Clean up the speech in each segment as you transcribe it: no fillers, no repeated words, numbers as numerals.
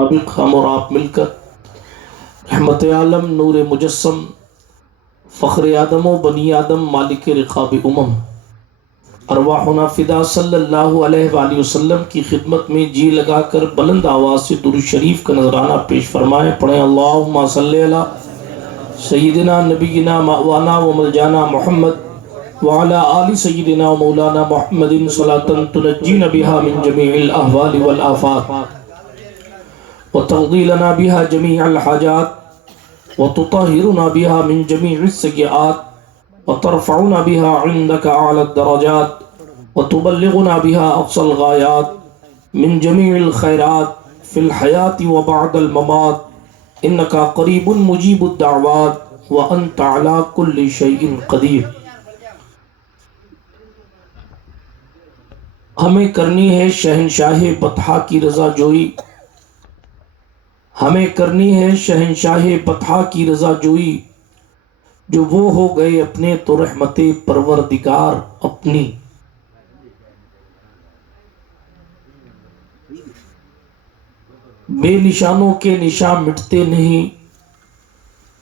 سابق ہم اور آپ مل کر رحمت عالم نور مجسم فخر آدم و بنی آدم مالک رقاب ارواحنا فدا صلی اللہ علیہ وآلہ وسلم کی خدمت میں جی لگا کر بلند آواز سے درود شریف کا نذرانہ پیش فرمائیں. پڑھیں اللہم صلی علی سیدنا نبینا مأوانا و ملجانا محمد وعلى آل سيدنا ومولانا محمد صلاة تنجينا بها من جميع الأهوال والآفات وتقضي لنا بها جميع الحاجات وتطهرنا بها من جميع السيئات وترفعنا بها عندك أعلى الدرجات وتبلغنا بها أقصى الغايات من جميع الخيرات في الحياة وبعد الممات إنك قريب مجيب الدعوات وأنت على كل شيء قدير. ہمیں کرنی ہے شہنشاہ بطحا کی رضا جوئی، ہمیں کرنی ہے شہنشاہ بطحا کی رضا جوئی، جو وہ ہو گئے اپنے تو رحمت پروردگار اپنی. بے نشانوں کے نشان مٹتے نہیں،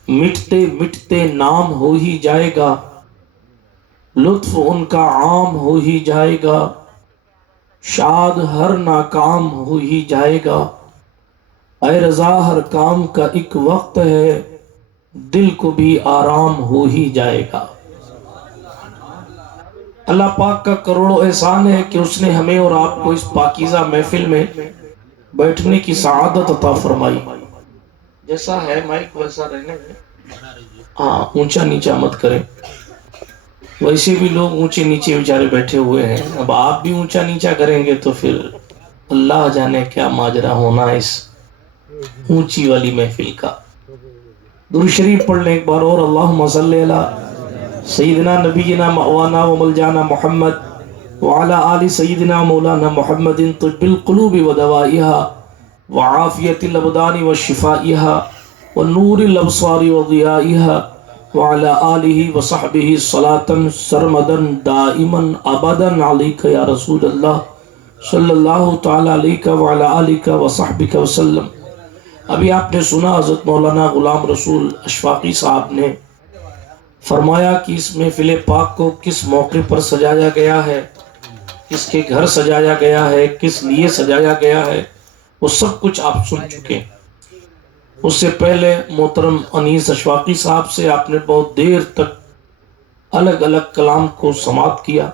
مٹتے مٹتے نام ہو ہی جائے گا، لطف ان کا عام ہو ہی جائے گا، شاد ہر ناکام ہو ہی جائے گا. اے رضا ہر کام کا ایک وقت ہے، دل کو بھی آرام ہو ہی جائے گا. اللہ پاک کا کروڑوں احسان ہے کہ اس نے ہمیں اور آپ کو اس پاکیزہ محفل میں بیٹھنے کی سعادت عطا فرمائی. جیسا ہے مائک ویسا رہنے میں، ہاں اونچا نیچا مت کریں، ویسے بھی لوگ اونچے نیچے بیچارے بیٹھے ہوئے ہیں، اب آپ بھی اونچا نیچا کریں گے تو پھر اللہ جانے کیا ماجرا ہونا اس اونچی والی محفل کا. درود شریف پڑھ لیں ایک بار اور. اللہم صلی علی سیدنا نبینا مأوانا و ملجانا محمد وعلى آل سیدنا مولانا محمد طب القلوب و دوائها وعافیت الابدان و شفائها ونور الابصار و ضیائها وعلى آلہ وصحبہ صلاة سرمدا دائما ابدا علیک یا رسول اللہ صلی اللہ تعالی علیہ وعلى آلہ وصحبہ وسلم. ابھی آپ نے سنا حضرت مولانا غلام رسول اشفاقی صاحب نے فرمایا کہ اس محفل پاک کو کس موقع پر سجایا گیا ہے، کس کے گھر سجایا گیا ہے، کس لیے سجایا گیا ہے، وہ سب کچھ آپ سن چکے. اس سے پہلے محترم انیس اشفاقی صاحب سے آپ نے بہت دیر تک الگ الگ کلام کو سماعت کیا.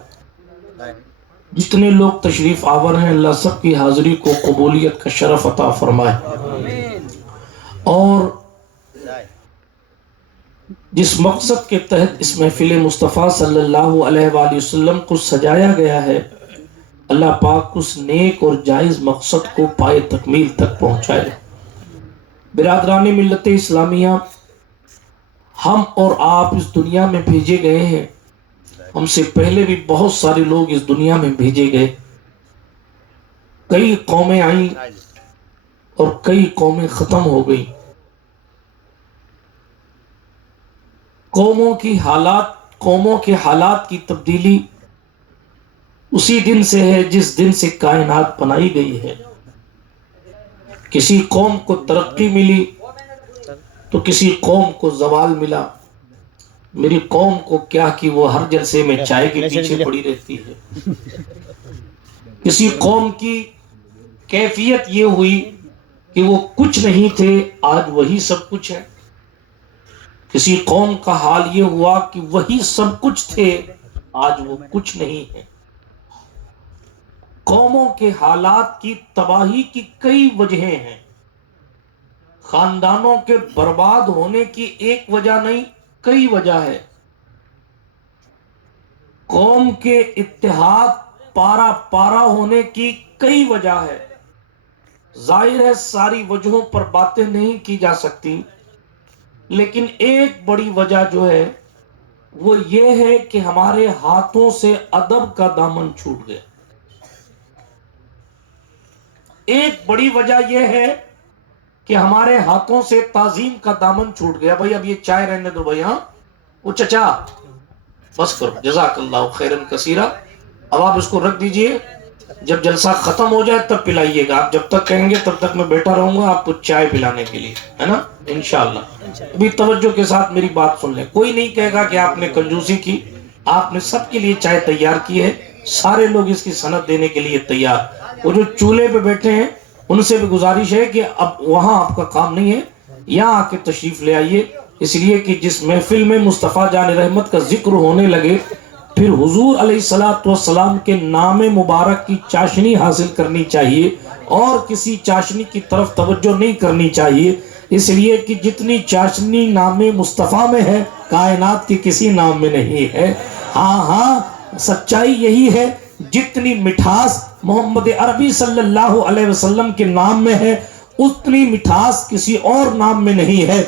جتنے لوگ تشریف آور ہیں اللہ سب کی حاضری کو قبولیت کا شرف عطا فرمائے. اور جس مقصد کے تحت اس محفل مصطفیٰ صلی اللہ علیہ وآلہ وسلم کو سجایا گیا ہے، اللہ پاک اس نیک اور جائز مقصد کو پائے تکمیل تک پہنچائے. برادران ملت اسلامیہ، ہم اور آپ اس دنیا میں بھیجے گئے ہیں، ہم سے پہلے بھی بہت سارے لوگ اس دنیا میں بھیجے گئے. کئی قومیں آئیں اور کئی قومیں ختم ہو گئی. قوموں کے حالات کی تبدیلی اسی دن سے ہے جس دن سے کائنات بنائی گئی ہے. کسی قوم کو ترقی ملی تو کسی قوم کو زوال ملا. میری قوم کو کیا کہ وہ ہر جلسے میں چائے کے پیچھے پڑی رہتی ہے. کسی قوم کی کیفیت یہ ہوئی کہ وہ کچھ نہیں تھے، آج وہی سب کچھ ہے. کسی قوم کا حال یہ ہوا کہ وہی سب کچھ تھے، آج وہ کچھ نہیں ہے. قوموں کے حالات کی تباہی کی کئی وجہیں ہیں. خاندانوں کے برباد ہونے کی ایک وجہ نہیں، کئی وجہ ہے. قوم کے اتحاد پارا پارا ہونے کی کئی وجہ ہے. ظاہر ہے ساری وجہوں پر باتیں نہیں کی جا سکتی، لیکن ایک بڑی وجہ جو ہے وہ یہ ہے کہ ہمارے ہاتھوں سے ادب کا دامن چھوٹ گیا. ایک بڑی وجہ یہ ہے کہ ہمارے ہاتھوں سے تعظیم کا دامن چھوٹ گیا. بھائی اب یہ چائے رہنے دو بھائی، ہاں وہ چچا بس کرو، جزاک اللہ خیرن کثیرہ. اب آپ اس کو رکھ دیجئے. جب جلسہ ختم ہو جائے تب پلائیے گا. آپ جب تک کہیں گے تب تک میں بیٹھا رہوں گا آپ کو چائے پلانے کے لیے, ہے نا, انشاءاللہ. ابھی توجہ کے ساتھ میری بات سن لیں. کوئی نہیں کہے گا کہ آپ نے کنجوسی کی. آپ نے سب کے لیے چائے تیار کی ہے, سارے لوگ اس کی سند دینے کے لیے تیار. وہ جو چولہے پہ بیٹھے ہیں ان سے بھی گزارش ہے کہ اب وہاں آپ کا کام نہیں ہے, یہاں آ کے تشریف لے آئیے. اس لیے کہ جس محفل میں مصطفیٰ جان رحمت کا ذکر ہونے لگے پھر حضور علیہ السلام کے نام مبارک کی چاشنی حاصل کرنی چاہیے اور کسی چاشنی کی طرف توجہ نہیں کرنی چاہیے. اس لیے کہ جتنی چاشنی نام مصطفیٰ میں ہے کائنات کی کسی نام میں نہیں ہے. ہاں سچائی یہی ہے, جتنی مٹھاس محمد عربی صلی اللہ علیہ وسلم کے نام میں ہے اتنی مٹھاس کسی اور نام میں نہیں ہے.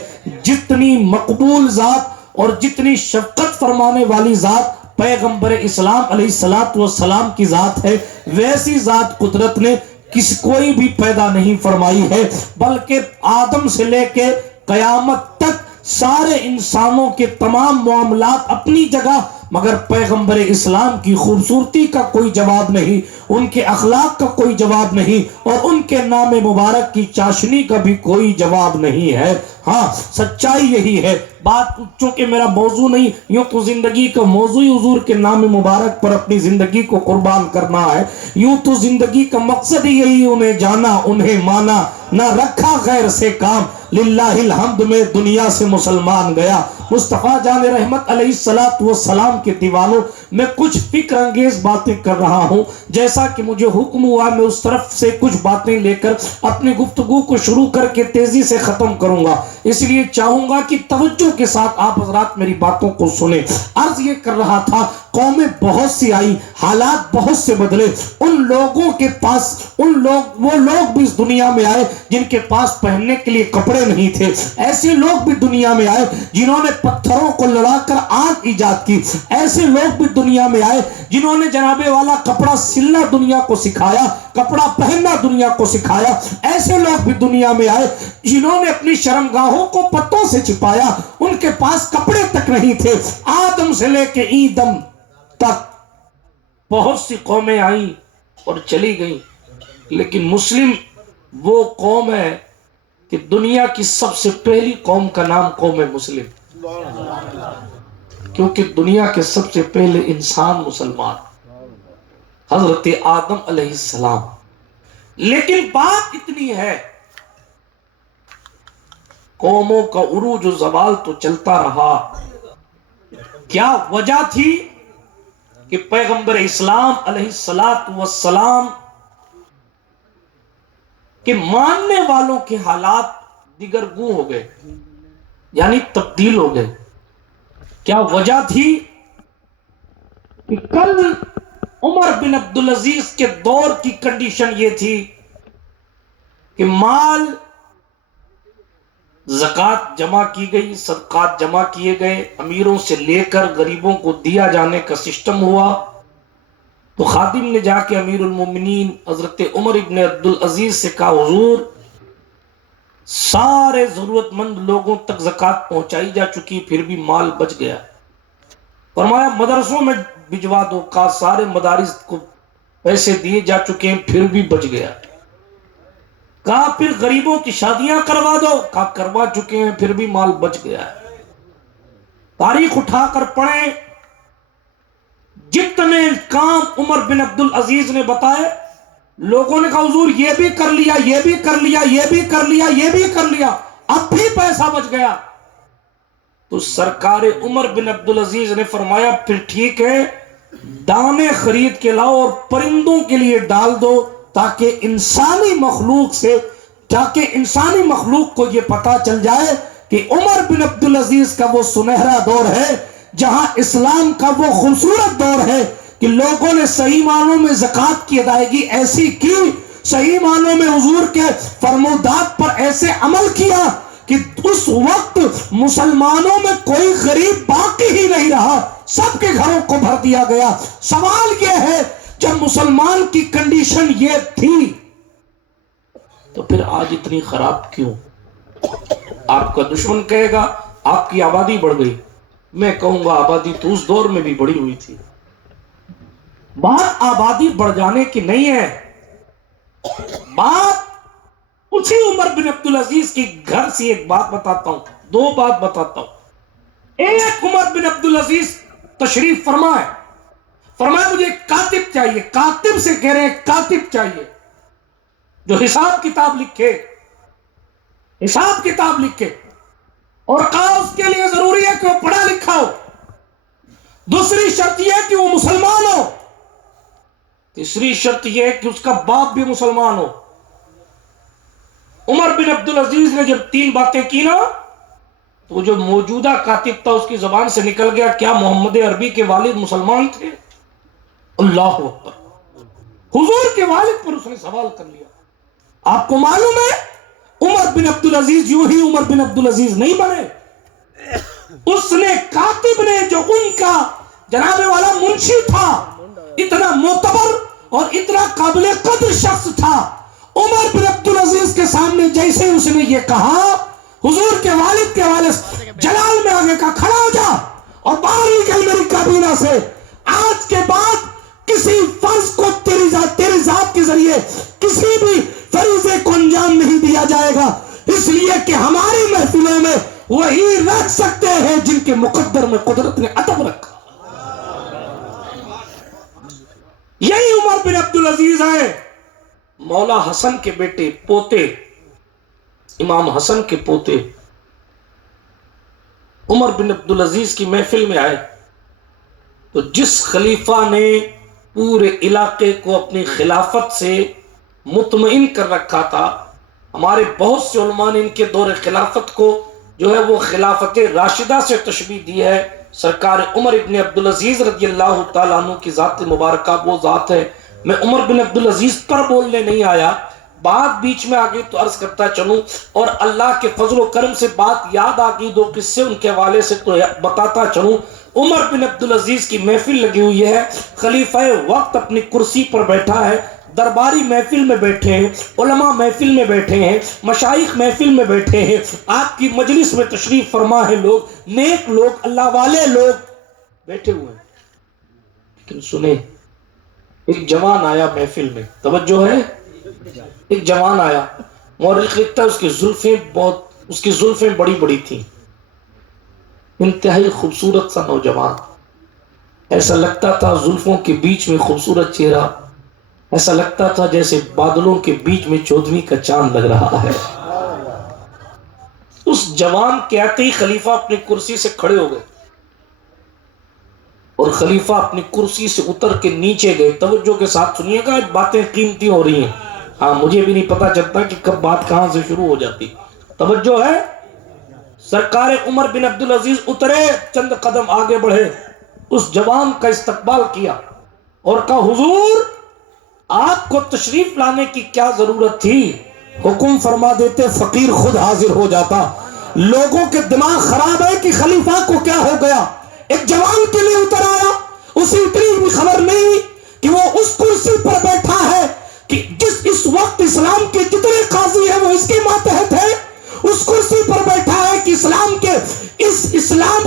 جتنی مقبول ذات اور جتنی شفقت فرمانے والی ذات پیغمبر اسلام علیہ السلام کی ذات ہے, ویسی ذات قدرت نے کوئی بھی پیدا نہیں فرمائی ہے. بلکہ آدم سے لے کے قیامت تک سارے انسانوں کے تمام معاملات اپنی جگہ, مگر پیغمبر اسلام کی خوبصورتی کا کوئی جواب نہیں, ان کے اخلاق کا کوئی جواب نہیں, اور ان کے نام مبارک کی چاشنی کا بھی کوئی جواب نہیں ہے. ہاں سچائی یہی ہے. بات چونکہ میرا موضوع نہیں, یوں تو زندگی کا موضوع حضور کے نام مبارک پر اپنی زندگی کو قربان کرنا ہے. یوں تو زندگی کا مقصد ہی یہی انہیں جانا انہیں مانا, نہ رکھا غیر سے کام, للہ الحمد میں دنیا سے مسلمان گیا. مصطفیٰ جان رحمت علیہ السلام کے دیوانوں میں کچھ فکر انگیز باتیں کر رہا ہوں. جیسا کہ مجھے حکم ہوا میں اس طرف سے کچھ باتیں لے کر اپنی گفتگو کو شروع کر کے تیزی سے ختم کروں گا. اس لیے چاہوں گا کہ توجہ کے ساتھ آپ حضرات میری باتوں کو سنیں. عرض یہ کر رہا تھا قومیں بہت سی آئی, حالات بہت سے بدلے. ان لوگوں کے پاس وہ لوگ بھی اس دنیا میں آئے جن کے پاس پہننے کے لیے کپڑے نہیں تھے. ایسے لوگ بھی دنیا میں آئے جنہوں نے پتھروں کو لڑا کر آگ ایجاد کی. ایسے لوگ بھی دنیا میں آئے جنہوں نے جناب والا کپڑا سلنا دنیا کو سکھایا, کپڑا پہننا دنیا کو سکھایا. ایسے لوگ بھی دنیا میں آئے جنہوں نے اپنی شرمگاہوں کو پتوں سے چھپایا. ان کے پاس کپڑے تک نہیں تھے. آدم سے لے کے ایدم تک بہت سی قومیں آئیں اور چلی گئیں, لیکن مسلم وہ قوم ہے کہ دنیا کی سب سے پہلی قوم کا نام قوم مسلم, کیونکہ دنیا کے سب سے پہلے انسان مسلمان حضرت آدم علیہ السلام. لیکن بات اتنی ہے قوموں کا عروج و زوال تو چلتا رہا. کیا وجہ تھی کہ پیغمبر اسلام علیہ السلام کہ ماننے والوں کے حالات دیگر گوں ہو گئے, یعنی تبدیل ہو گئے. کیا وجہ تھی کہ کل عمر بن عبدالعزیز کے دور کی کنڈیشن یہ تھی کہ مال زکوٰۃ جمع کی گئی, صدقات جمع کیے گئے, امیروں سے لے کر غریبوں کو دیا جانے کا سسٹم ہوا. تو خادم نے جا کے امیر المومنین حضرت عمر ابن عبدالعزیز سے کہا حضور سارے ضرورت مند لوگوں تک زکوٰۃ پہنچائی جا چکی پھر بھی مال بچ گیا. فرمایا مدرسوں میں بھجوا دو. کہا سارے مدارس کو پیسے دیے جا چکے ہیں پھر بھی بچ گیا. کہا پھر غریبوں کی شادیاں کروا دو. کہا کروا چکے ہیں پھر بھی مال بچ گیا ہے. تاریخ اٹھا کر پڑھیں, جتنے کام عمر بن عبدالعزیز نے بتائے لوگوں نے کہا حضور یہ بھی کر لیا, یہ بھی کر لیا, یہ بھی کر لیا, یہ بھی کر لیا, اب بھی پیسہ بچ گیا. تو سرکار عمر بن عبدالعزیز نے فرمایا پھر ٹھیک ہے دانے خرید کے لاؤ اور پرندوں کے لیے ڈال دو تاکہ انسانی مخلوق کو یہ پتا چل جائے کہ عمر بن عبدالعزیز کا وہ سنہرا دور ہے جہاں اسلام کا وہ خوبصورت دور ہے کہ لوگوں نے صحیح معنوں میں زکوٰۃ کی ادائیگی ایسی کی, صحیح معنوں میں حضور کے فرمودات پر ایسے عمل کیا کہ اس وقت مسلمانوں میں کوئی غریب باقی ہی نہیں رہا, سب کے گھروں کو بھر دیا گیا. سوال یہ ہے جب مسلمان کی کنڈیشن یہ تھی تو پھر آج اتنی خراب کیوں؟ آپ کا دشمن کہے گا آپ کی آبادی بڑھ گئی, میں کہوں گا آبادی تو اس دور میں بھی بڑی ہوئی تھی. بات آبادی بڑھ جانے کی نہیں ہے، بات اسی عمر بن عبدالعزیز کی گھر سے ایک بات بتاتا ہوں، دو بات بتاتا ہوں۔ ایک عمر بن عبدالعزیز تشریف فرمائے، فرمایا مجھے ایک کاتب چاہیے، کاتب سے کہہ رہے ہیں کاتب چاہیے جو حساب کتاب لکھے، حساب کتاب لکھے، اور کہا اس کے لیے ضروری ہے کہ وہ پڑھا لکھا ہو، دوسری شرط یہ ہے کہ وہ مسلمان ہو، تیسری شرط یہ ہے کہ اس کا باپ بھی مسلمان ہو۔ عمر بن عبدالعزیز نے جب تین باتیں کی نا تو جو موجودہ کاتب تھا اس کی زبان سے نکل گیا کیا محمد عربی کے والد مسلمان تھے؟ اللہ اکبر، حضور کے والد پر اس نے سوال کر لیا۔ آپ کو معلوم ہے عمر بن عبدالعزیز یوں ہی عمر بن عبدالعزیز نہیں بنے، اس نے کاتب نے جو ان کا جناب والا منشی تھا، اتنا معتبر اور اتنا قابل قدر شخص تھا، عمر بن عبدالعزیز کے سامنے جیسے اس نے یہ کہا حضور کے والد کے والد جلال میں آگے کا کھڑا ہو جا اور باہر نکل میری کابینہ سے، آج کے بعد کسی فرض کو تیری ذات کے ذریعے کسی بھی فریضے کو انجام نہیں دیا جائے گا، اس لیے کہ ہماری محفلوں میں وہی رکھ سکتے ہیں جن کے مقدر میں قدرت نے ادب رکھا۔ یہی عمر بن عبدالعزیز ہے، مولا حسن کے بیٹے پوتے، امام حسن کے پوتے عمر بن عبدالعزیز کی محفل میں آئے تو جس خلیفہ نے پورے علاقے کو اپنی خلافت سے مطمئن کر رکھا تھا، ہمارے بہت سے علماء نے ان کے دور خلافت کو جو ہے وہ خلافت راشدہ سے تشبیہ دی ہے، سرکار عمر ابن عبدالعزیز رضی اللہ تعالیٰ عنہ کی ذات مبارکہ وہ ذات ہے۔ میں عمر بن عبدالعزیز پر بولنے نہیں آیا، بات بیچ میں آگئی تو عرض کرتا چلوں، اور اللہ کے فضل و کرم سے بات یاد آگئی، دو قصے ان کے حوالے سے تو بتاتا چلوں۔ عمر بن عبدالعزیز کی محفل لگی ہوئی ہے، خلیفہ وقت اپنی کرسی پر بیٹھا ہے، درباری محفل میں بیٹھے ہیں، علماء محفل میں بیٹھے ہیں، مشائخ محفل میں بیٹھے ہیں، آپ کی مجلس میں تشریف فرما ہے، لوگ نیک لوگ اللہ والے لوگ بیٹھے ہوئے ہیں، لیکن سنیں ایک جوان آیا محفل میں، توجہ ہے، ایک جوان آیا، مورخ لکھتا ہے اس کی زلفیں بڑی بڑی تھیں، انتہائی خوبصورت سا نوجوان، ایسا لگتا تھا زلفوں کے بیچ میں خوبصورت چہرہ، ایسا لگتا تھا جیسے بادلوں کے بیچ میں چودھویں کا چاند لگ رہا ہے۔ اس جوان کے آتے ہی خلیفہ اپنی کرسی سے کھڑے ہو گئے اور خلیفہ اپنی کرسی سے اتر کے نیچے گئے، توجہ کے ساتھ سنیے گا، باتیں قیمتی ہو رہی ہیں، ہاں مجھے بھی نہیں پتا چلتا کہ کب بات کہاں سے شروع ہو جاتی، توجہ ہے۔ سرکار عمر بن عبدالعزیز اترے، چند قدم آگے بڑھے، اس جوان کا استقبال کیا اور کہا حضور آپ کو تشریف لانے کی کیا ضرورت تھی؟ حکم فرما دیتے فقیر خود حاضر ہو جاتا۔ لوگوں کے دماغ خراب ہے کہ خلیفہ کو کیا ہو گیا، ایک جوان کے لیے اتر آیا، اسے اتنی بھی خبر نہیں کہ وہ اس کرسی پر بیٹھا ہے کہ اس وقت اسلام کے جتنے قاضی ہیں وہ اس کے ماتحت ہیں، اس کرسی پر بیٹھا ہے کہ اسلام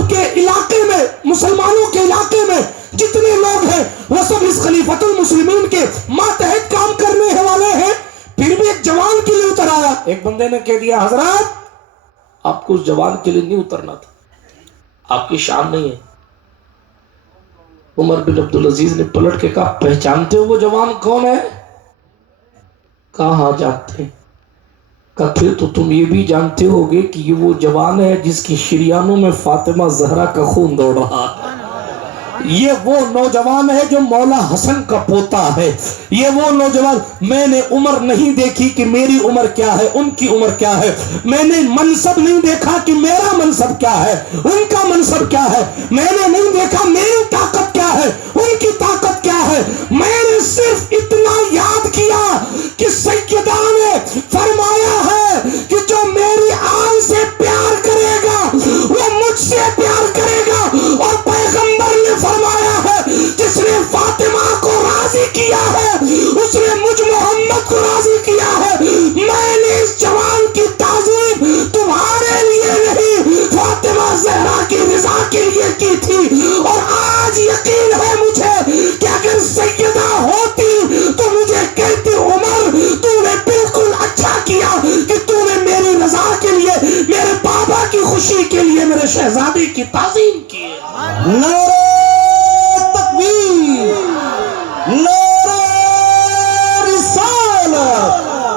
کے علاقے میں، مسلمانوں کے علاقے میں جتنے لوگ ہیں وہ سب اس خلیفۃ المسلمین کے ماتحت کام کرنے والے ہیں، پھر بھی ایک جوان کے لیے اتر آیا۔ ایک بندے نے کہہ دیا حضرات آپ کو اس جوان کے لیے نہیں اترنا تھا، آپ کی شان نہیں ہے۔ عمر بن عبدالعزیز نے پلٹ کے کہا پہچانتے ہو وہ جوان کون ہے؟ کہا ہاں جانتے ہیں۔ کہا پھر تو تم یہ بھی جانتے ہوگے کہ یہ وہ جوان ہے جس کی شریانوں میں فاطمہ زہرا کا خون دوڑ رہا ہے، یہ وہ نوجوان ہے جو مولا حسن کا پوتا ہے، یہ وہ نوجوان، میں نے عمر نہیں دیکھی کہ میری عمر کیا ہے، ان کی عمر کیا ہے، میں نے منصب نہیں دیکھا کہ میرا منصب کیا ہے، ان کا منصب کیا ہے، میں نے نہیں دیکھا میری طاقت کیا ہے، ان کی طاقت کیا ہے، میں نے صرف اتنا یاد کیا کہ سیدہ نے فرمایا ہے کہ جو میری آل سے پیار کرے گا وہ مجھ سے پیار کرے گا، اور پیغمبر نے فرمایا ہے جس نے فاطمہ کو راضی کیا ہے اس نے مجھ محمد کو راضی کیا ہے۔ میں نے اس جوان کی تعظیم تمہارے لیے نہیں فاطمہ زہرا کی رضا کے لیے کی تھی، اور آج یقین ہے مجھے کہ اگر سید کے لیے میرے شہزادے کی تعظیم کیے. نعرہ تکبیر، نعرہ رسالت،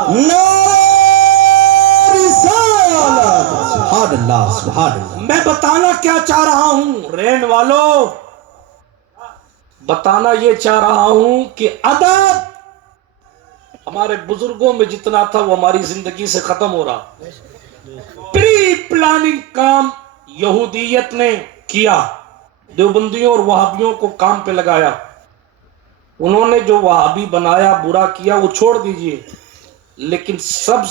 نعرہ رسالت. سبحان اللہ، سبحان اللہ. میں بتانا کیا چاہ رہا ہوں رین والوں، بتانا یہ چاہ رہا ہوں کہ ادب ہمارے بزرگوں میں جتنا تھا وہ ہماری زندگی سے ختم ہو رہا. پری پلاننگ کام یہودیت نے کیا، دیوبندیوں اور وہابیوں کو کام پہ لگایا. انہوں نے جو وہابی بنایا، برا کیا، وہ چھوڑ دیجئے. لیکن سب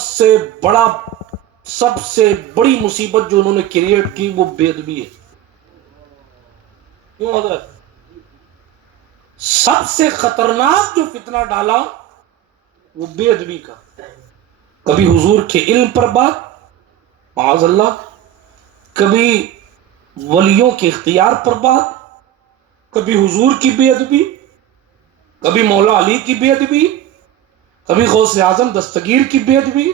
سے بڑی مصیبت جو انہوں نے کریٹ کی وہ بے ادبی ہے. کیوں حضرت؟ سب سے خطرناک جو فتنہ ڈالا وہ بے ادبی کا. کبھی حضور کے علم پر بات، معاذ اللہ، کبھی ولیوں کے اختیار پر بات، کبھی حضور کی بے ادبی، کبھی مولا علی کی بے ادبی، کبھی غوث اعظم دستگیر کی بے ادبی،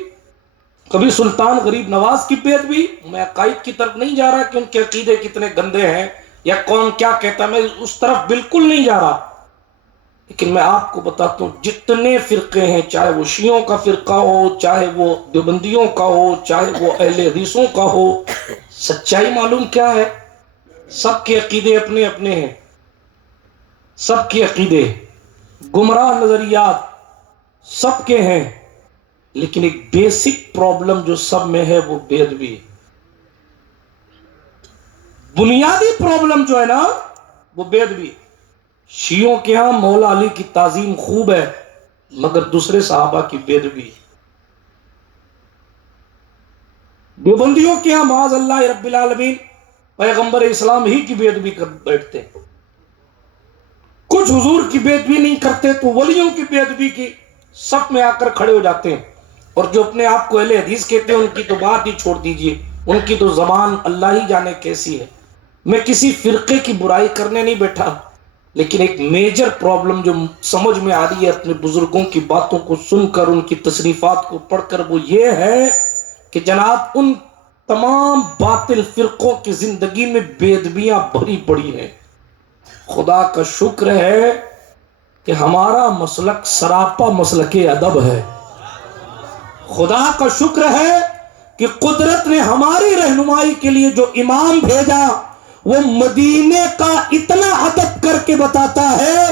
کبھی سلطان غریب نواز کی بے ادبی. میں عقائد کی طرف نہیں جا رہا کہ ان کے عقیدے کتنے گندے ہیں یا کون کیا کہتا ہے، میں اس طرف بالکل نہیں جا رہا. لیکن میں آپ کو بتاتا ہوں جتنے فرقے ہیں، چاہے وہ شیعوں کا فرقہ ہو، چاہے وہ دیوبندیوں کا ہو، چاہے وہ اہل حدیثوں کا ہو، سچائی معلوم کیا ہے؟ سب کے عقیدے اپنے اپنے ہیں، سب کے عقیدے گمراہ نظریات سب کے ہیں. لیکن ایک بیسک پرابلم جو سب میں ہے وہ بے ادبی ہے. بنیادی پرابلم جو ہے نا وہ بے ادبی. شیعوں کے ہاں مولا علی کی تعظیم خوب ہے مگر دوسرے صحابہ کی بے ادبی. دیوبندیوں کے ہاں معاذ اللہ رب العالمین پیغمبر اسلام ہی کی بے ادبی کر بیٹھتے. کچھ حضور کی بے ادبی نہیں کرتے تو ولیوں کی بے ادبی کی صف میں آ کر کھڑے ہو جاتے ہیں. اور جو اپنے آپ کو اہل حدیث کہتے ہیں ان کی تو بات ہی چھوڑ دیجئے، ان کی تو زبان اللہ ہی جانے کیسی ہے. میں کسی فرقے کی برائی کرنے نہیں بیٹھا، لیکن ایک میجر پرابلم جو سمجھ میں آ رہی ہے اپنے بزرگوں کی باتوں کو سن کر، ان کی تصریفات کو پڑھ کر، وہ یہ ہے کہ جناب ان تمام باطل فرقوں کی زندگی میں بے ادبیاں بھری پڑی ہیں. خدا کا شکر ہے کہ ہمارا مسلک سراپا مسلک ادب ہے. خدا کا شکر ہے کہ قدرت نے ہماری رہنمائی کے لیے جو امام بھیجا وہ مدینے کا اتنا ادب کر کے بتاتا ہے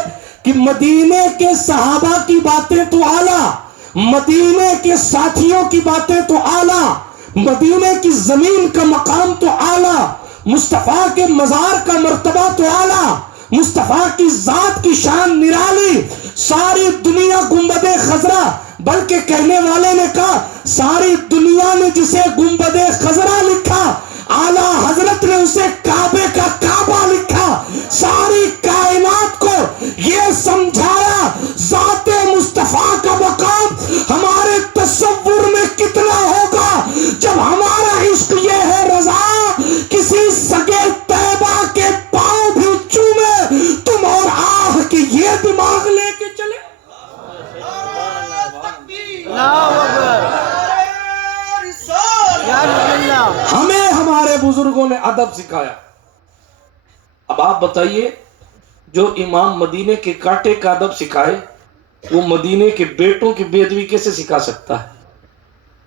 کہ مدینے کے صحابہ کی باتیں تو اعلیٰ، مدینے کے ساتھیوں کی باتیں تو اعلیٰ، مدینے کی زمین کا مقام تو اعلیٰ، مصطفیٰ کے مزار کا مرتبہ تو اعلیٰ، مصطفیٰ کی ذات کی شان نرالی. ساری دنیا گنبد خضرا، بلکہ کہنے والے نے کہا ساری دنیا نے جسے گنبد خضرا لکھا، اعلیٰ حضرت نے اسے کعبے کا کعبہ لکھا. ساری کائنات کو یہ سمجھایا ذات مصطفیٰ کا مقام ہمارے تصور میں کتنا ہوگا جب ہمارا عشق یہ ہے رضا کسی سگے طیبہ کے پاؤں بھی چومے تم اور آہ کہ یہ دماغ لے کے چلے. ہمیں ہمارے بزرگوں نے ادب سکھایا. اب آپ بتائیے جو امام مدینے کے کانٹے کا ادب سکھائے وہ مدینے کے بیٹوں کی بے ادبی کیسے سکھا سکتا ہے؟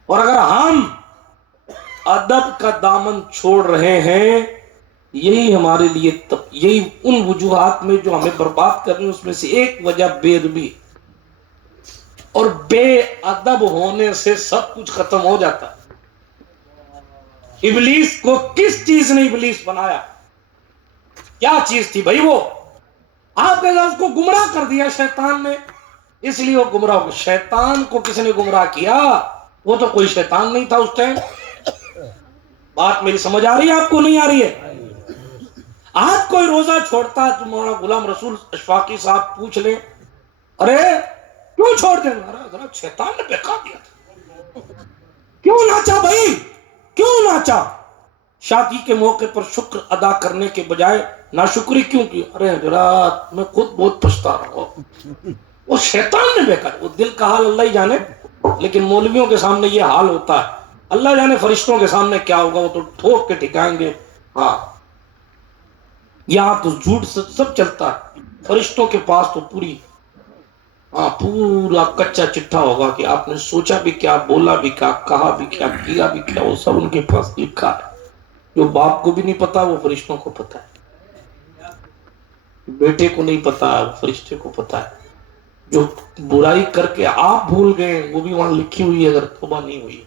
اور اگر ہم ادب کا دامن چھوڑ رہے ہیں، یہی ہمارے لیے یہی ان وجوہات میں جو ہمیں برباد کر رہی ہیں اس میں سے ایک وجہ بے ادبی. اور بے ادب ہونے سے سب کچھ ختم ہو جاتا. ابلیس کو کس چیز نے ابلیس بنایا؟ کیا چیز تھی بھائی؟ وہ آپ کے ساتھ اس کو گمراہ کر دیا شیطان نے، اس لیے وہ گمراہ ہو گیا. شیطان کو کس نے گمراہ کیا؟ وہ تو کوئی شیطان نہیں تھا اس ٹائم. بات میری سمجھ آ رہی ہے آپ کو؟ نہیں آ رہی ہے؟ آج کوئی روزہ چھوڑتا ہے تو مولانا غلام رسول اشفاقی صاحب پوچھ لیں ارے کیوں چھوڑ دیں؟ حضرت شیطان نے بہکا دیا تھا. کیوں ناچا بھائی؟ کیوں ناچا؟ شادی کے موقع پر شکر ادا کرنے کے بجائے ناشکری کیوں کی؟ ارے حضرات میں خود بہت پچھتا رہا ہوں، وہ شیطان نے بہکا. وہ دل کا حال اللہ ہی جانے، لیکن مولویوں کے سامنے یہ حال ہوتا ہے. اللہ جانے فرشتوں کے سامنے کیا ہوگا، وہ تو ٹھوک کے ٹھکائیں گے. ہاں یہاں تو جھوٹ سب چلتا ہے، فرشتوں کے پاس تو پورا کچا چٹھا ہوگا کہ آپ نے سوچا بھی کیا، بولا بھی کیا، کہا بھی کیا، کیا بھی کیا، وہ سب ان کے پاس لکھا ہے. جو باپ کو بھی نہیں پتا وہ فرشتوں کو پتا ہے، بیٹے کو نہیں پتا وہ فرشتے کو پتا ہے. جو برائی کر کے آپ بھول گئے وہ بھی وہاں لکھی ہوئی ہے، اگر توبہ نہیں ہوئی.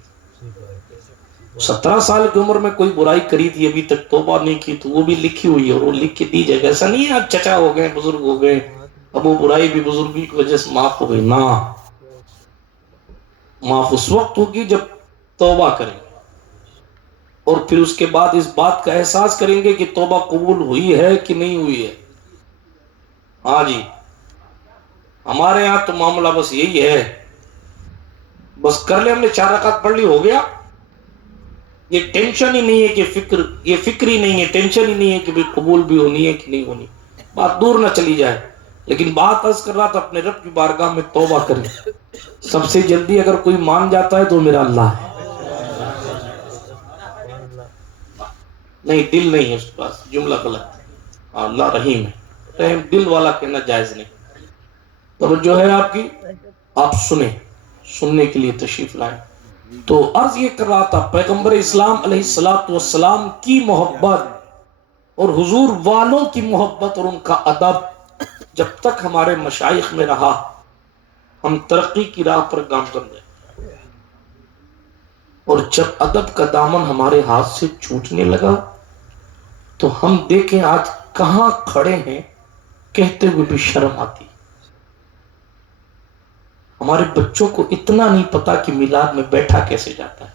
17 سال کی عمر میں کوئی برائی کری تھی ابھی تک توبہ نہیں کی تو وہ بھی لکھی ہوئی ہے، اور وہ لکھ کے دی جائے گا. ایسا نہیں ہے آپ چچا ہو گئے، بزرگ ہو گئے، اب وہ برائی بھی بزرگی کی وجہ سے معاف ہو گئی. نہ، معاف اس وقت ہوگی جب توبہ کریں گے، اور پھر اس کے بعد اس بات کا احساس کریں گے کہ توبہ قبول ہوئی ہے کہ نہیں ہوئی ہے. ہاں جی، ہمارے ہاں تو معاملہ بس یہی ہے، بس کر لے، ہم نے 4 رکعت پڑھ لی، ہو گیا. یہ ٹینشن ہی نہیں ہے کہ یہ فکر ہی نہیں ہے، ٹینشن ہی نہیں ہے کہ قبول بھی ہونی ہے کہ نہیں ہونی. بات دور نہ چلی جائے. لیکن بات عرض کر رہا تھا اپنے رب کی بارگاہ میں توبہ کریں. سب سے جلدی اگر کوئی مان جاتا ہے تو میرا اللہ ہے. نہیں، دل نہیں ہے اس کے پاس، جملہ غلط ہے. اللہ رحیم ہے، رحیم دل والا کہنا جائز نہیں. توجہ ہے آپ کی، آپ سننے کے لیے تشریف لائیں. تو عرض یہ کر رہا تھا پیغمبر اسلام علیہ السلام کی محبت اور حضور والوں کی محبت اور ان کا ادب جب تک ہمارے مشائخ میں رہا، ہم ترقی کی راہ پر گامزن رہے. اور جب ادب کا دامن ہمارے ہاتھ سے چھوٹنے لگا تو ہم دیکھیں آج کہاں کھڑے ہیں، کہتے ہوئے بھی شرم آتی. ہمارے بچوں کو اتنا نہیں پتا کہ میلاد میں بیٹھا کیسے جاتا ہے،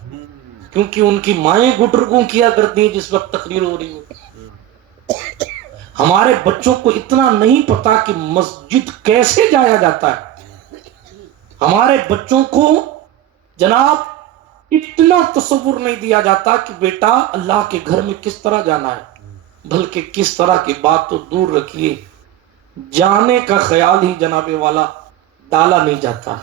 کیونکہ ان کی مائیں گٹرگوں کیا کرتی ہیں جس وقت تقریر ہو رہی ہو. ہمارے بچوں کو اتنا نہیں پتا کہ مسجد کیسے جایا جاتا ہے. ہمارے بچوں کو جناب اتنا تصور نہیں دیا جاتا کہ بیٹا اللہ کے گھر میں کس طرح جانا ہے، بلکہ کس طرح کی بات تو دور رکھیے، جانے کا خیال ہی جناب والا ڈالا نہیں جاتا.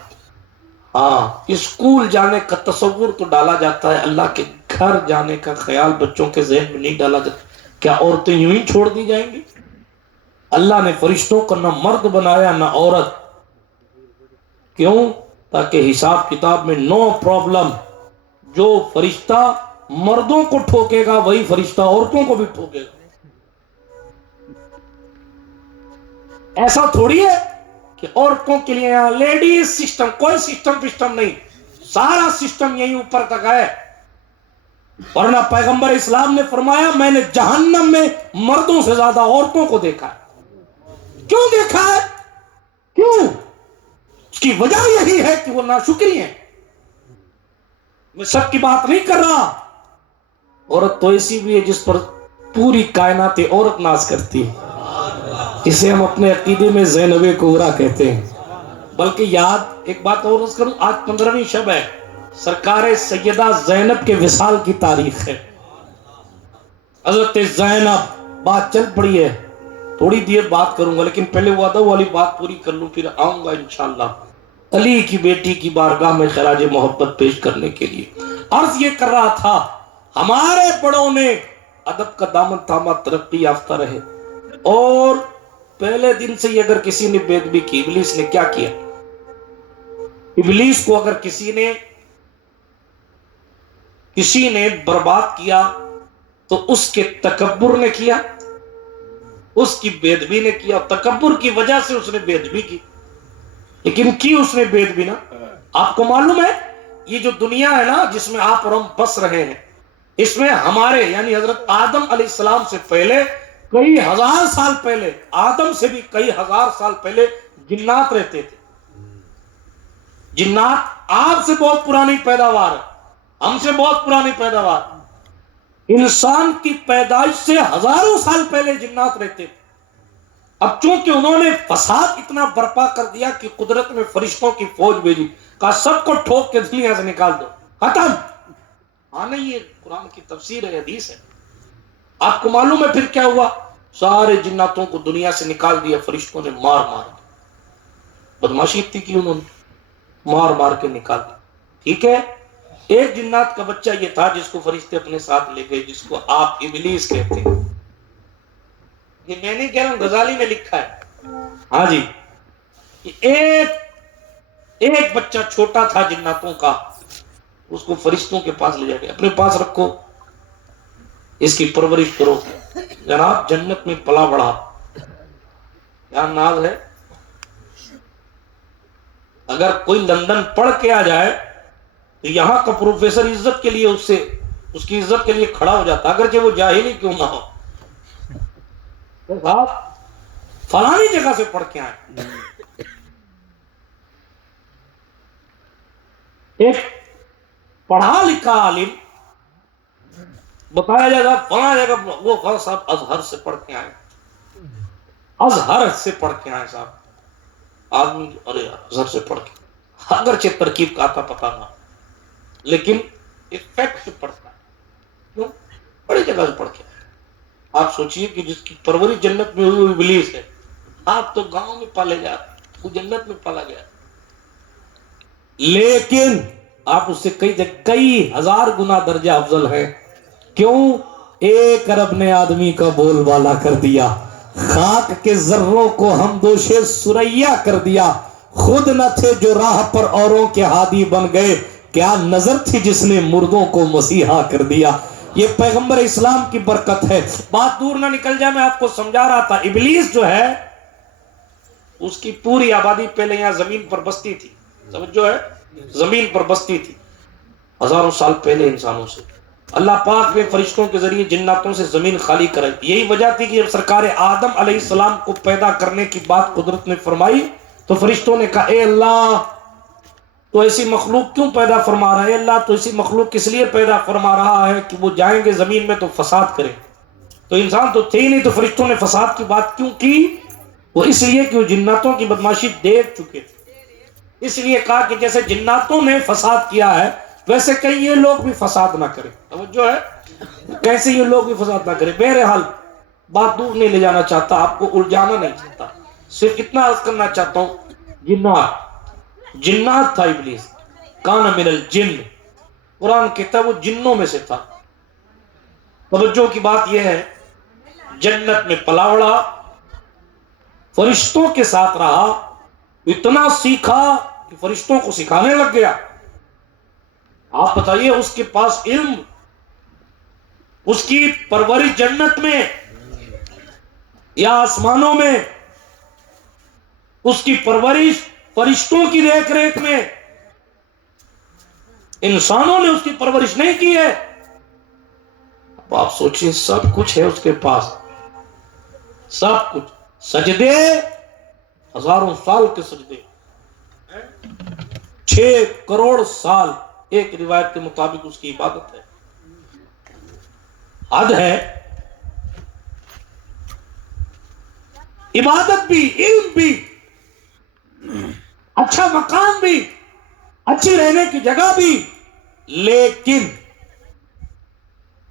ہاں، اسکول جانے کا تصور تو ڈالا جاتا ہے، اللہ کے گھر جانے کا خیال بچوں کے ذہن میں نہیں ڈالا جاتا. کیا عورتیں یوں ہی چھوڑ دی جائیں گی؟ اللہ نے فرشتوں کو نہ مرد بنایا نہ عورت. کیوں؟ تاکہ حساب کتاب میں نو پرابلم. جو فرشتہ مردوں کو ٹھوکے گا وہی فرشتہ عورتوں کو بھی ٹھوکے گا. ایسا تھوڑی ہے کہ عورتوں کے لیے لیڈیز سسٹم، کوئی سسٹم نہیں، سارا سسٹم یہی اوپر تک ہے. ورنہ پیغمبر اسلام نے فرمایا میں نے جہنم میں مردوں سے زیادہ عورتوں کو دیکھا ہے. کیوں دیکھا ہے؟ کیوں؟ اس کی وجہ یہی ہے کہ وہ ناشکری ہیں. میں سب کی بات نہیں کر رہا، عورت تو ایسی بھی ہے جس پر پوری کائنات عورت ناز کرتی ہے، اسے ہم اپنے عقیدے میں زینب کبریٰ کہتے ہیں. بلکہ یاد ایک بات اور عرض کروں، آج 15ویں شب ہے، سرکار سیدہ زینب کے وصال کی تاریخ ہے. حضرت زینب بات چل پڑی ہے، تھوڑی دیر بات کروں گا لیکن پہلے وہ ادب والی بات پوری کر لوں، پھر آؤں گا انشاءاللہ علی کی بیٹی کی بارگاہ میں خراج محبت پیش کرنے کے لیے. عرض یہ کر رہا تھا ہمارے بڑوں نے ادب کا دامن تھاما، ترقی یافتہ رہے. اور پہلے دن سے ہی اگر کسی نے بے ادبی کی، ابلیس نے کیا کیا؟ ابلیس کو اگر کسی نے برباد کیا تو اس کے تکبر نے کیا، اس کی بے ادبی نے کیا. تکبر کی وجہ سے اس نے بے ادبی کی، لیکن کی اس نے بے ادبی نا. آپ کو معلوم ہے یہ جو دنیا ہے نا جس میں آپ اور ہم بس رہے ہیں، اس میں ہمارے یعنی حضرت آدم علیہ السلام سے پہلے کئی ہزار سال پہلے، آدم سے بھی کئی ہزار سال پہلے جنات رہتے تھے. جنات آپ سے بہت پرانی پیداوار ہے، ہم سے بہت پرانی پیداوار. انسان کی پیدائش سے ہزاروں سال پہلے جنات رہتے تھے. اب چونکہ انہوں نے فساد اتنا برپا کر دیا کہ قدرت میں فرشتوں کی فوج بھیجی، کہا سب کو ٹھوک کے دنیا سے نکال دو، ختم. ہاں نہیں، یہ قرآن کی تفسیر ہے، حدیث ہے. آپ کو معلوم ہے پھر کیا ہوا؟ سارے جناتوں کو دنیا سے نکال دیا فرشتوں نے مار کے. بدماشی اتنی کی انہوں نے، مار کے نکال دیا. ٹھیک ہے، ایک جنات کا بچہ یہ تھا جس کو فرشتے اپنے ساتھ لے گئے، جس کو آپ ابلیس کہتے ہیں. یہ میں نہیں کہہ رہا ہوں، غزالی نے لکھا ہے. ہاں جی، ایک بچہ چھوٹا تھا جناتوں کا، اس کو فرشتوں کے پاس لے جا کے اپنے پاس رکھو، اس کی پرورش کرو. جناب جنت میں پلا بڑھا، کیا ناز ہے. اگر کوئی لندن پڑھ کے آ جائے تو یہاں کا پروفیسر عزت کے لیے اس کی عزت کے لیے کھڑا ہو جاتا، اگرچہ وہ جاہل ہی کیوں نہ ہو. صاحب فلانی جگہ سے پڑھ کے آئے. ایک پڑھا لکھا عالم بتایا جائے گا فلاں جگہ، وہ صاحب ازہر سے پڑھ کے آئے، ازہر سے پڑھ کے آئے. صاحب آدمی ارے ازہر سے پڑھ کے، اگرچہ ترکیب کا آتا پتا نہ، لیکن افیکٹ سے پڑھتا ہے. کیوں؟ بڑی جگہ سے پڑھ کے آئے. آپ سوچئے کہ جس کی پرورش جنت میں ہوئی وہ ابلیس ہے. آپ تو گاؤں میں پالے جاتے، وہ جنت میں پالا گیا. لیکن آپ اس سے کئی ہزار گنا درجہ افضل ہے. کیوں؟ 1 ارب نے آدمی کا بول بالا کر دیا، خاک کے ذروں کو ہم دوشے سریا کر دیا. خود نہ تھے جو راہ پر اوروں کے ہادی بن گئے، کیا نظر تھی جس نے مردوں کو مسیحا کر دیا. یہ پیغمبر اسلام کی برکت ہے. بات دور نہ نکل جائے، میں آپ کو سمجھا رہا تھا. ابلیس جو ہے اس کی پوری آبادی پہلے یہاں زمین پر بستی تھی. سمجھو ہے، زمین پر بستی تھی ہزاروں سال پہلے انسانوں سے. اللہ پاک نے فرشتوں کے ذریعے جناتوں سے زمین خالی کرائی. یہی وجہ تھی کہ جب سرکار آدم علیہ السلام کو پیدا کرنے کی بات قدرت نے فرمائی تو فرشتوں نے کہا اے اللہ تو ایسی مخلوق کیوں پیدا فرما رہا ہے؟ اللہ تو ایسی مخلوق کس لیے پیدا فرما رہا ہے کہ وہ جائیں گے زمین میں تو فساد کریں. تو انسان تو تھے ہی نہیں، تو فرشتوں نے فساد کی بات کیوں کی؟ وہ اس لیے کہ وہ جناتوں کی بدماشی دیکھ چکے تھے. اس لیے کہا کہ جیسے جناتوں نے فساد کیا ہے ویسے کہیں یہ لوگ بھی فساد نہ کریں. توجہ ہے، کیسے یہ لوگ بھی فساد نہ کریں. بہرحال بات دور نہیں لے جانا چاہتا، آپ کو الجھانا نہیں چاہتا، صرف اتنا عرض کرنا چاہتا ہوں. جنات تھا ابلیس، کان من الجن، قرآن کہتا ہے وہ جنوں میں سے تھا. توجہ کی بات یہ ہے، جنت میں پلا بڑھا، فرشتوں کے ساتھ رہا، اتنا سیکھا کہ فرشتوں کو سکھانے لگ گیا. آپ بتائیے اس کے پاس علم، اس کی پرورش جنت میں یا آسمانوں میں، اس کی پرورش فرشتوں کی دیکھ ریکھ میں. انسانوں نے اس کی پرورش نہیں کی ہے. اب آپ سوچیں سب کچھ ہے اس کے پاس، سب کچھ. سجدے ہزاروں سال کے سجدے، 6 کروڑ سال ایک روایت کے مطابق اس کی عبادت ہے. حد ہے. عبادت بھی، علم بھی، اچھا مقام بھی، اچھی رہنے کی جگہ بھی، لیکن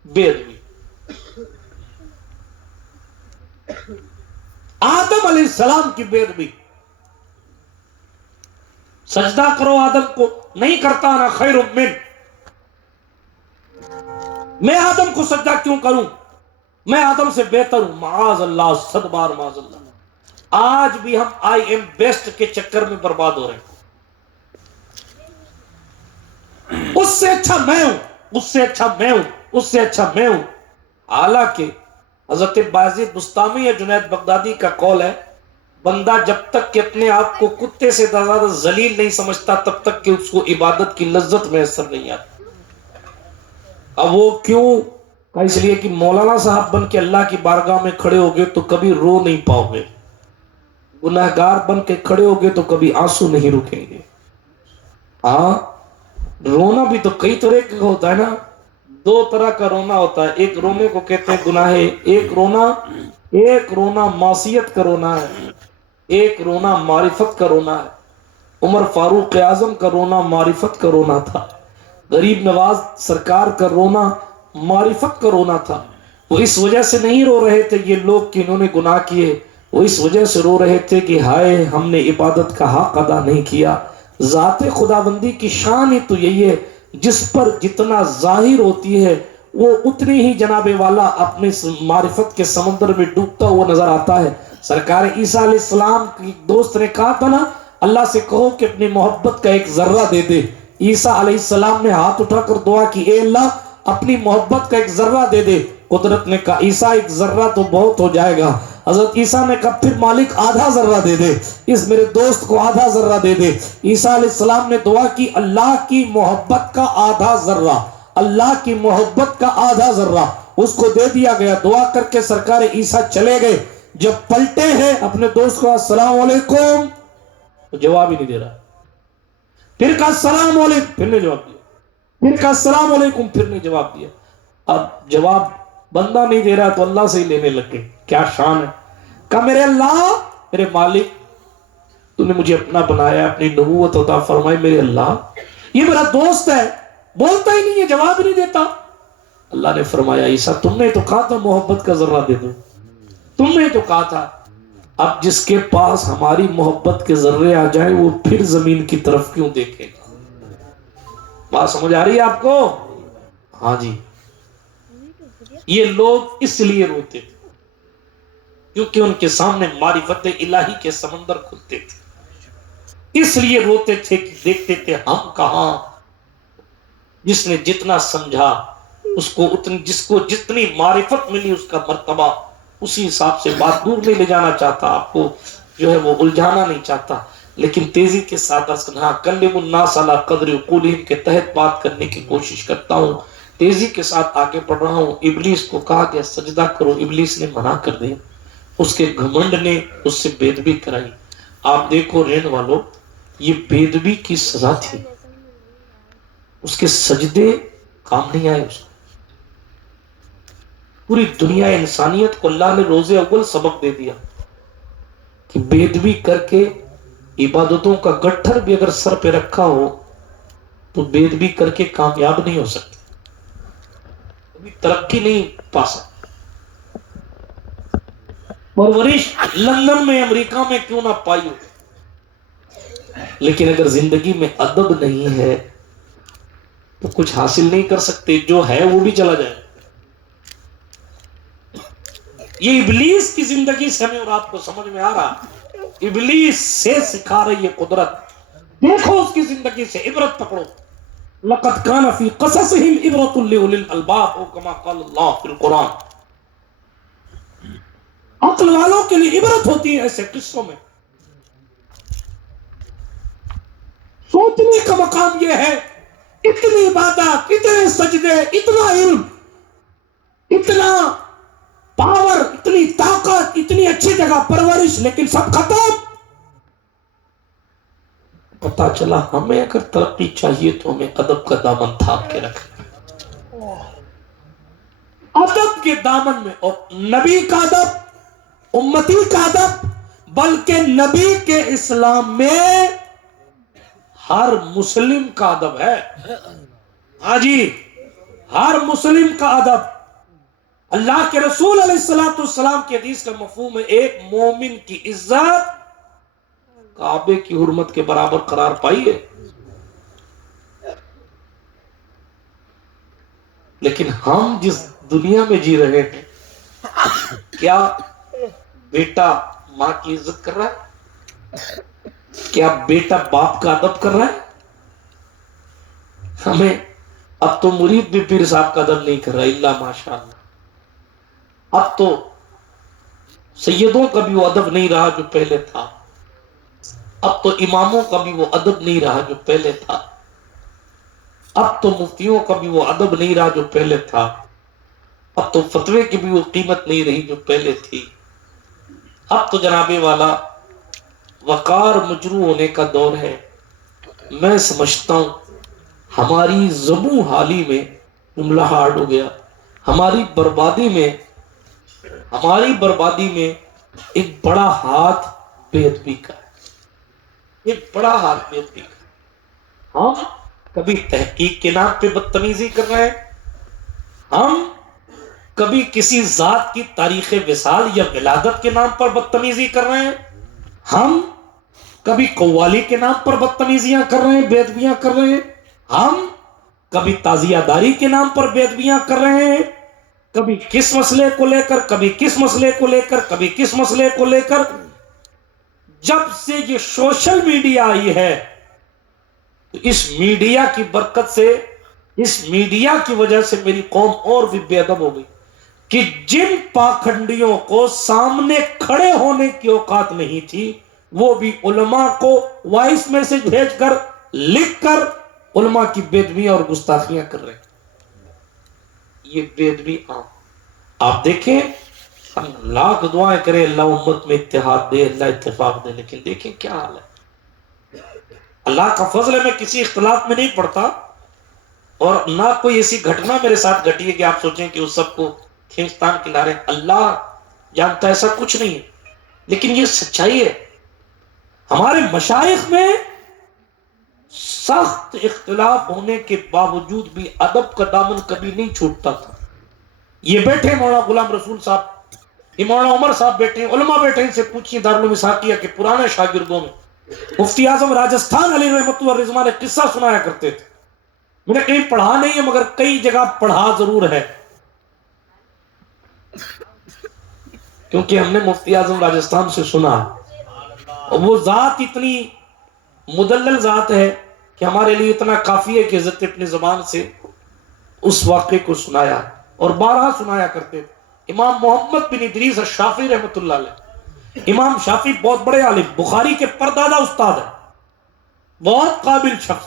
بے ادبی. آدم علیہ السلام کی بے ادبی. سجدہ کرو آدم کو، نہیں کرتا نا خیر من، میں آدم کو سجدہ کیوں کروں، میں آدم سے بہتر ہوں. معاذ اللہ، 100 بار معاذ اللہ. آج بھی ہم آئی ایم بیسٹ کے چکر میں برباد ہو رہے ہیں. اس سے اچھا میں ہوں، اس سے اچھا میں ہوں، اس سے اچھا میں ہوں. حالانکہ حضرت بایزید بسطامی یا جنید بغدادی کا قول ہے، بندہ جب تک کہ اپنے آپ کو کتے سے زیادہ ذلیل نہیں سمجھتا تب تک کہ اس کو عبادت کی لذت میسر نہیں آتی. اب وہ کیوں؟ اس لیے کہ مولانا صاحب بن کے اللہ کی بارگاہ میں کھڑے ہوگے تو کبھی رو نہیں پاؤ گے، گناہگار بن کے کھڑے ہوگے تو کبھی آنسو نہیں رکیں گے. ہاں، رونا بھی تو کئی طرح کا ہوتا ہے نا. 2 طرح کا رونا ہوتا ہے. ایک رونے کو کہتے ہیں گناہ، ایک رونا معصیت کا رونا ہے، ایک رونا معرفت کا رونا ہے. عمر فاروق اعظم کا رونا معرفت کا رونا تھا. غریب نواز سرکار کا رونا معرفت کا رونا تھا. وہ اس وجہ سے نہیں رو رہے تھے یہ لوگ کہ انہوں نے گناہ کیے، وہ اس وجہ سے رو رہے تھے کہ ہائے ہم نے عبادت کا حق ادا نہیں کیا. ذات خداوندی کی شان ہی تو یہی ہے، جس پر جتنا ظاہر ہوتی ہے وہ اتنی ہی جناب والا اپنے معرفت کے سمندر میں ڈوبتا ہوا نظر آتا ہے۔ سرکار عیسیٰ علیہ السلام کی دوست نے کہا تھا نا، اللہ سے کہو کہ اپنی محبت کا ایک ذرہ دے دے۔ عیسیٰ علیہ السلام نے ہاتھ اٹھا کر دعا کی، اے اللہ اپنی محبت کا ایک ذرہ دے دے۔ قدرت نے کہا عیسیٰ ایک ذرہ تو بہت ہو جائے گا۔ حضرت عیسیٰ نے کہا پھر مالک آدھا ذرہ دے دے، اس میرے دوست کو آدھا ذرہ دے دے۔ عیسیٰ علیہ السلام نے دعا کی، اللہ کی محبت کا آدھا ذرہ، اللہ کی محبت کا آدھا ذرہ اس کو دے دیا گیا۔ دعا کر کے سرکار عیسیٰ چلے گئے۔ جب پلٹے ہیں اپنے دوست کو السلام علیکم، تو جواب ہی نہیں دے رہا۔ پھر کہا السلام علیکم، پھر نہیں جواب دیا۔ پھر کہا السلام علیکم، پھر نہیں جواب دیا۔ اب جواب بندہ نہیں دے رہا تو اللہ سے ہی لینے لگے۔ کیا شان ہے! کہا میرے اللہ، میرے مالک، تو نے مجھے اپنا بنایا، اپنی نبوت عطا فرمائی، میرے اللہ یہ میرا دوست ہے، بولتا ہی نہیں ہے، جواب نہیں دیتا۔ اللہ نے فرمایا عیسیٰ تم نے تو کہا تھا محبت کا ذرہ دے دو، تم نے تو کہا تھا۔ اب جس کے پاس ہماری محبت کے ذرے آ جائیں وہ پھر زمین کی طرف کیوں دیکھے گا؟ بات سمجھ آ رہی ہے آپ کو؟ ہاں جی۔ یہ لوگ اس لیے روتے تھے کیونکہ ان کے سامنے معرفت الہی کے سمندر کھلتے تھے، اس لیے روتے تھے کہ دیکھتے تھے ہم کہاں۔ جس نے جتنا سمجھا جس کو جتنی معرفت ملی اس کا مرتبہ اسی حساب سے بات دور نہیں لے جانا چاہتا، آپ کو جو ہے وہ الجھانا نہیں چاہتا، لیکن تیزی کے ساتھ کلم الناس علی قدر عقولہم کے تحت بات کرنے کی کوشش کرتا ہوں۔ تیزی کے ساتھ آگے بڑھ رہا ہوں۔ ابلیس کو کہا کہ سجدہ کرو، ابلیس نے منع کر دیا، اس کے گھمنڈ نے اس سے بے ادبی کرائی۔ آپ دیکھو رہن والوں، یہ بے ادبی کی سزا تھی، اس کے سجدے کام نہیں آئے۔ اس کو پوری دنیا انسانیت کو اللہ نے روز اول سبق دے دیا کہ بے ادبی کر کے عبادتوں کا گٹھر بھی اگر سر پہ رکھا ہو تو بے ادبی کر کے کامیاب نہیں ہو سکتے، ترقی نہیں پا سکتے۔ پرورش لندن میں امریکہ میں کیوں نہ پائی ہو، لیکن اگر زندگی میں ادب نہیں ہے تو کچھ حاصل نہیں کر سکتے، جو ہے وہ بھی چلا جائے۔ یہ ابلیس کی زندگی سے ہمیں اور آپ کو سمجھ میں آ رہا، ابلیس سے سکھا رہی ہے قدرت۔ دیکھو اس کی زندگی سے عبرت پکڑو۔ لقد كان في قصصهم عبرة لأولي الألباب او كما قال اللہ فی القرآن۔ عقل والوں کے لیے عبرت ہوتی ہے ایسے قصوں میں۔ سوچنے کا مقام یہ ہے، اتنی عبادت، اتنے سجدے، اتنا علم، اتنا پاور، اتنی طاقت، اتنی اچھی جگہ پرورش، لیکن سب ختم۔ پتا چلا ہمیں اگر ترقی چاہیے تو ہمیں ادب کا دامن تھام کے رکھنا، ادب کے دامن میں، اور نبی کا ادب، امتی کا ادب، بلکہ نبی کے اسلام میں ہر مسلم کا ادب ہے۔ ہاں جی، ہر مسلم کا ادب۔ اللہ کے رسول علیہ السلام کی حدیث کا مفہوم ہے ایک مومن کی عزت کعبے کی حرمت کے برابر قرار پائی ہے۔ لیکن ہم جس دنیا میں جی رہے ہیں، کیا بیٹا ماں کی عزت کر رہا ہے؟ کیا بیٹا باپ کا ادب کر رہا ہے؟ ہمیں اب تو مرید بھی پیر صاحب کا ادب نہیں کر رہا، اللہ ماشاءاللہ۔ اب تو سیدوں کا بھی وہ ادب نہیں رہا جو پہلے تھا، اب تو اماموں کا بھی وہ ادب نہیں رہا جو پہلے تھا، اب تو مفتیوں کا بھی وہ ادب نہیں رہا جو پہلے تھا، اب تو فتوے کی بھی وہ قیمت نہیں رہی جو پہلے تھی۔ اب تو جناب والا وقار مجروح ہونے کا دور ہے۔ میں سمجھتا ہوں ہماری زبوں حالی میں جملہ ہارڈ ہو گیا، ہماری بربادی میں ایک بڑا ہاتھ بے ادبی کا ہے، ایک بڑا ہاتھ بے ادبی کا۔ ہم کبھی تحقیق کے نام پہ بدتمیزی کر رہے ہیں، ہم کبھی کسی ذات کی تاریخ وصال یا ولادت کے نام پر بدتمیزی کر رہے ہیں، ہم کبھی قوالی کے نام پر بدتمیزیاں کر رہے ہیں، بے ادبیاں کر رہے ہیں، ہم کبھی تعزیہ داری کے نام پر بے ادبیاں کر رہے ہیں، کبھی کس مسئلے کو لے کر، کبھی کس مسئلے کو لے کر، کبھی کس مسئلے کو لے کر۔ جب سے یہ سوشل میڈیا آئی ہے تو اس میڈیا کی برکت سے، اس میڈیا کی وجہ سے میری قوم اور بھی بے ادب ہو گئی کہ جن پاکھنڈیوں کو سامنے کھڑے ہونے کی اوقات نہیں تھی وہ بھی علماء کو وائس میسج بھیج کر، لکھ کر علماء کی بے ادبی اور گستاخیاں کر رہے ہیں۔ یہ بے ادبی آپ دیکھیں، ہم لاکھ دعائیں کریں اللہ امت میں اتحاد دے، اللہ اتفاق دے، لیکن دیکھیں کیا حال ہے۔ اللہ کا فضل ہے میں کسی اختلاف میں نہیں پڑتا، اور نہ کوئی ایسی گھٹنا میرے ساتھ گھٹی ہے کہ آپ سوچیں کہ اس سب کو کھینچتان کے لا رہے ہیں۔ اللہ جانتا ایسا کچھ نہیں ہے، لیکن یہ سچائی ہے۔ ہمارے مشائخ میں سخت اختلاف ہونے کے باوجود بھی ادب کا دامن کبھی نہیں چھوٹتا تھا۔ یہ بیٹھے مولانا غلام رسول صاحب، یہ مولانا عمر صاحب بیٹھے، علماء بیٹھے، ان سے پوچھیے دارالعلوم اسحاقیہ کے پرانے شاگردوں میں مفتی اعظم راجستھان علی رحمۃ اللہ رضوان ایک قصہ سنایا کرتے تھے۔ میں نے کہیں پڑھا نہیں ہے مگر کئی جگہ پڑھا ضرور ہے، کیونکہ ہم نے مفتی اعظم راجستھان سے سنا، اور وہ ذات اتنی مدلل ذات ہے کہ ہمارے لیے اتنا کافی ہے کہ عزت اپنی زبان سے اس واقعے کو سنایا اور بارہا سنایا کرتے تھے۔ امام محمد بن ادریس الشافعی رحمۃ اللہ علیہ، امام شافعی بہت بڑے عالم، بخاری کے پردادا استاد ہیں، بہت قابل شخص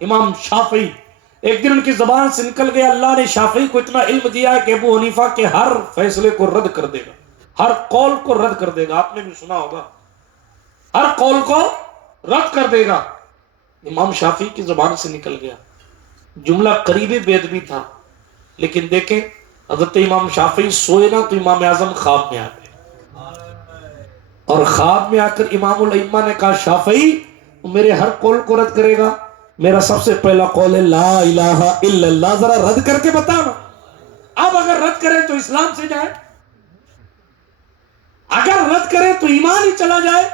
امام شافعی۔ ایک دن ان کی زبان سے نکل گیا، اللہ نے شافعی کو اتنا علم دیا ہے کہ ابو حنیفہ کے ہر فیصلے کو رد کر دے گا، ہر قول کو رد کر دے گا۔ آپ نے بھی سنا ہوگا، ہر قول کو رد کر دے گا۔ امام شافعی کی زبان سے نکل گیا، جملہ قریب بے ادبی تھا، لیکن دیکھیں حضرت امام شافعی سوئے نا تو امام اعظم خواب میں آ گئے، اور خواب میں آ کر امام الائمہ نے کہا شافعی میرے ہر قول کو رد کرے گا؟ میرا سب سے پہلا قول ہے لا الہ الا اللہ، ذرا رد کر کے بتانا۔ اب اگر رد کرے تو اسلام سے جائے، اگر رد کرے تو ایمان ہی چلا جائے۔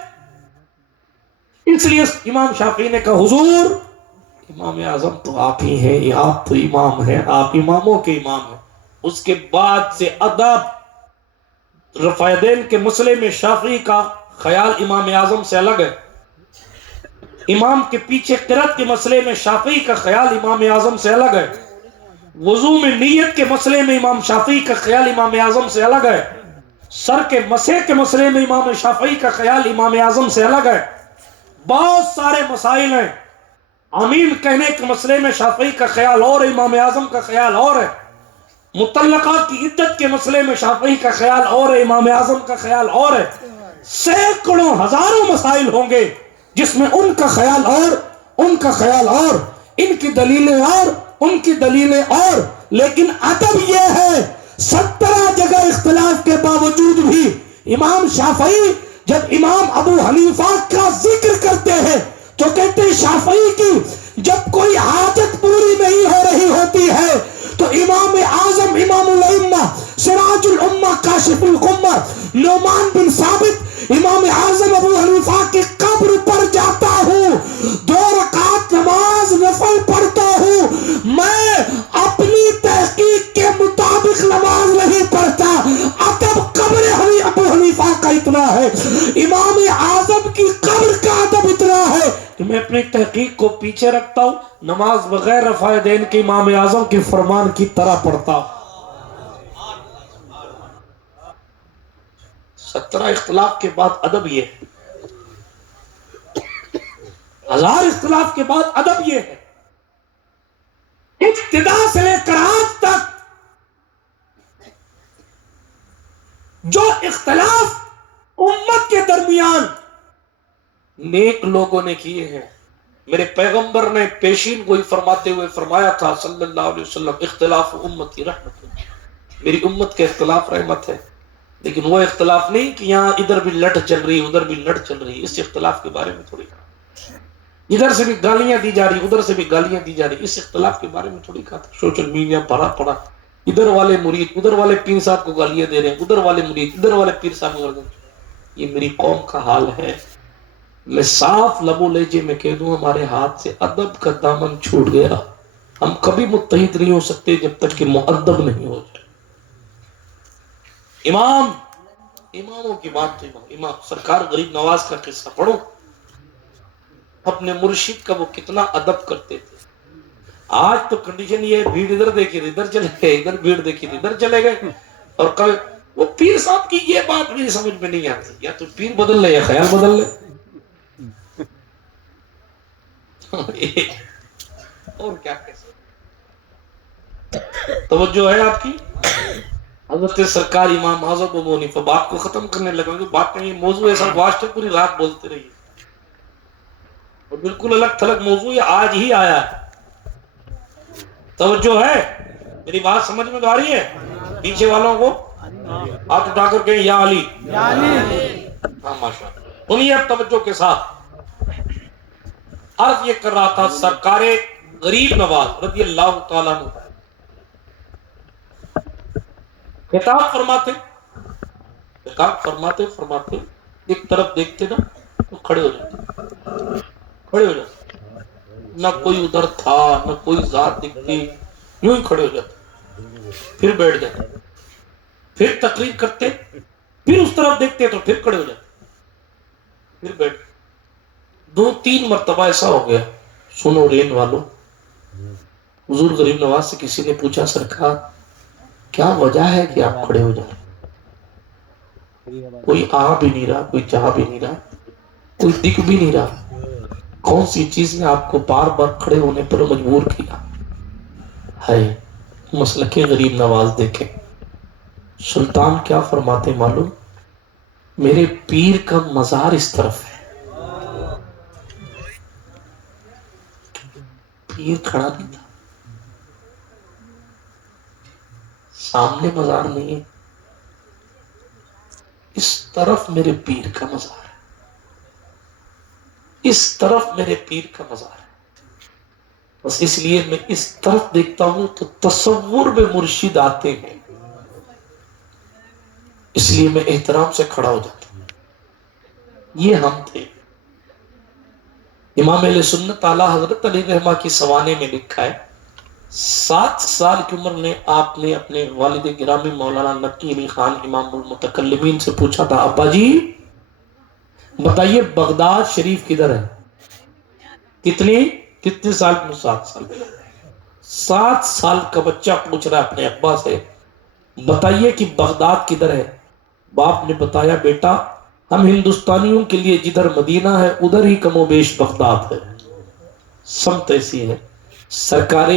اس لیے امام شافعی نے کہا حضور امام اعظم تو آپ ہی ہیں، آپ تو امام ہیں، آپ اماموں کے امام ہیں۔ اس کے بعد سے ادب رفع دین کے مسئلے میں شافعی کا خیال امام اعظم سے الگ ہے، امام کے پیچھے قرات کے مسئلے میں شافعی کا خیال امام اعظم سے الگ ہے، وضو میں نیت کے مسئلے میں امام شافعی کا خیال امام اعظم سے الگ ہے، سر کے مسح کے مسئلے میں امام شافعی کا خیال امام اعظم سے الگ ہے۔ بہت سارے مسائل ہیں، آمین کہنے کے مسئلے میں شافعی کا خیال اور امام اعظم کا خیال اور ہے، مطلقات کی عدت کے مسئلے میں شافعی کا خیال اور ہے، امام اعظم کا خیال اور ہے۔ سینکڑوں ہزاروں مسائل ہوں گے جس میں ان کا خیال اور، ان کا خیال اور، ان کی دلیلیں اور، ان کی دلیلیں اور، لیکن ادب یہ ہے 17 جگہ اختلاف کے باوجود بھی امام شافعی جب امام ابو حنیفہ کا ذکر کرتے ہیں تو کہتے ہیں شافعی کی جب کوئی حاجت پوری نہیں ہو رہی ہوتی ہے تو امام اعظم امام الائمہ سراج الامہ کاشف الغمہ نعمان بن ثابت امام اعظم ابو حنیفہ کی قبر پر جاتا ہوں، 2 رکعت نماز نفل پڑھتا ہوں، میں اپنی تحقیق کے مطابق نماز نہیں پڑھتا۔ ادب قبر ابو حنیفہ کا اتنا ہے، امام اعظم کی قبر کا ادب اتنا ہے کہ میں اپنی تحقیق کو پیچھے رکھتا ہوں، نماز بغیر رفع دین کے امام اعظم کے فرمان کی طرح پڑھتا ہوں۔ 17 اختلاف کے بعد ادب یہ ہے، 1000 اختلاف کے بعد ادب یہ ہے، ابتدا سے لے کر آج تک جو اختلاف امت کے درمیان نیک لوگوں نے کیے ہیں، میرے پیغمبر نے پیشین گوئی فرماتے ہوئے فرمایا تھا صلی اللہ علیہ وسلم اختلاف امتی رحمت، میری امت کے اختلاف رحمت ہے، لیکن وہ اختلاف نہیں کہ یہاں ادھر بھی لٹ چل رہی ادھر بھی لٹ چل رہی، اس اختلاف کے بارے میں تھوڑی کہا، ادھر سے بھی گالیاں دی جا رہی ادھر سے بھی گالیاں دی جا رہی، اس اختلاف کے بارے میں تھوڑی کہا تھا۔ سوشل میڈیا بھرا پڑا، ادھر والے مرید ادھر والے پیر صاحب کو گالیاں دے رہے ہیں، ادھر والے مرید ادھر والے پیر صاحب کو گالیاں دے رہے ہیں۔ یہ میری قوم کا حال ہے، میں صاف لب و لہجے میں کہہ دوں ہمارے ہاتھ سے ادب کا دامن چھوٹ گیا، ہم کبھی متحد نہیں ہو سکتے جب تک کہ مؤدب نہیں ہو جائے. اماموں کی بات تو امام سرکار غریب نواز کا قصہ پڑھو. اپنے مرشد کا وہ کتنا ادب کرتے تھے. آج تو کنڈیشن یہ ہے، بھیڑ ادھر دیکھی ادھر چلے گئے، ادھر بھیڑ دیکھی ادھر چلے گئے. اور کل وہ پیر صاحب کی یہ بات میری سمجھ میں نہیں آتی، یا تو پیر بدل لے یا خیال بدل لے. اور کیا کہہ، توجہ ہے آپ کی. حضرت سرکار امام اعظم ابو حنیفہ بات کو ختم کرنے لگا کہ بات نہیں، موضوع ایسا واسطے پوری رات بولتے رہیے. اور بالکل الگ تھلگ موضوع یہ آج ہی آیا ہے. توجہ ہے، میری بات سمجھ میں آ رہی ہے؟ پیچھے والوں کو ہاتھ اٹھا کر کہیں یا علی. ہاں ماشاء اللہ. سنیے اب توجہ کے ساتھ. عرض یہ کر رہا تھا سرکار غریب نواز رضی اللہ تعالیٰ عنہ خطاب فرماتے ایک طرف دیکھتے نا تو کھڑے ہو جاتے. نہ کوئی ادھر تھا نہ کوئی ذات دکھتی، یوں ہی کھڑے ہو جاتے، پھر بیٹھ جاتے، پھر تقریر کرتے، پھر اس طرف دیکھتے تو پھر کھڑے ہو جاتے، پھر بیٹھ. 2-3 مرتبہ ایسا ہو گیا. سنو رین والو، حضور غریب نواز سے کسی نے پوچھا سرکار کیا وجہ ہے کہ آپ کھڑے ہو جائیں؟ کوئی آ بھی نہیں رہا، کوئی جا بھی نہیں رہا، کوئی دکھ بھی نہیں رہا. کون سی چیز نے آپ کو بار بار کھڑے ہونے پر مجبور کیا ہے؟ مسلک غریب نواز دیکھیں. سلطان کیا فرماتے معلوم؟ میرے پیر کا مزار اس طرف ہے. پیر کھڑا نہیں تھا، سامنے مزار نہیں ہے، اس طرف میرے پیر کا مزار ہے، اس طرف میرے پیر کا مزار ہے. بس اس لیے میں اس طرف دیکھتا ہوں تو تصور میں مرشد آتے ہیں، اس لیے میں احترام سے کھڑا ہو جاتا ہوں. یہ ہم تھے. امام علیہ سنت اعلیٰ حضرت علی رحمہ کی سوانے میں لکھا ہے 7 سال کی عمر میں آپ نے اپنے والد گرامی مولانا نقی علی خان امام المتکلمین سے پوچھا تھا ابا جی بتائیے بغداد شریف کدھر ہے؟ کتنے سال میں؟ 7 سال. 7 سال کا بچہ پوچھ رہا ہے اپنے ابا سے بتائیے کہ بغداد کدھر ہے؟ باپ نے بتایا بیٹا ہم ہندوستانیوں کے لیے جدھر مدینہ ہے ادھر ہی کم و بیش بغداد ہے. سمت ایسی ہے. سرکار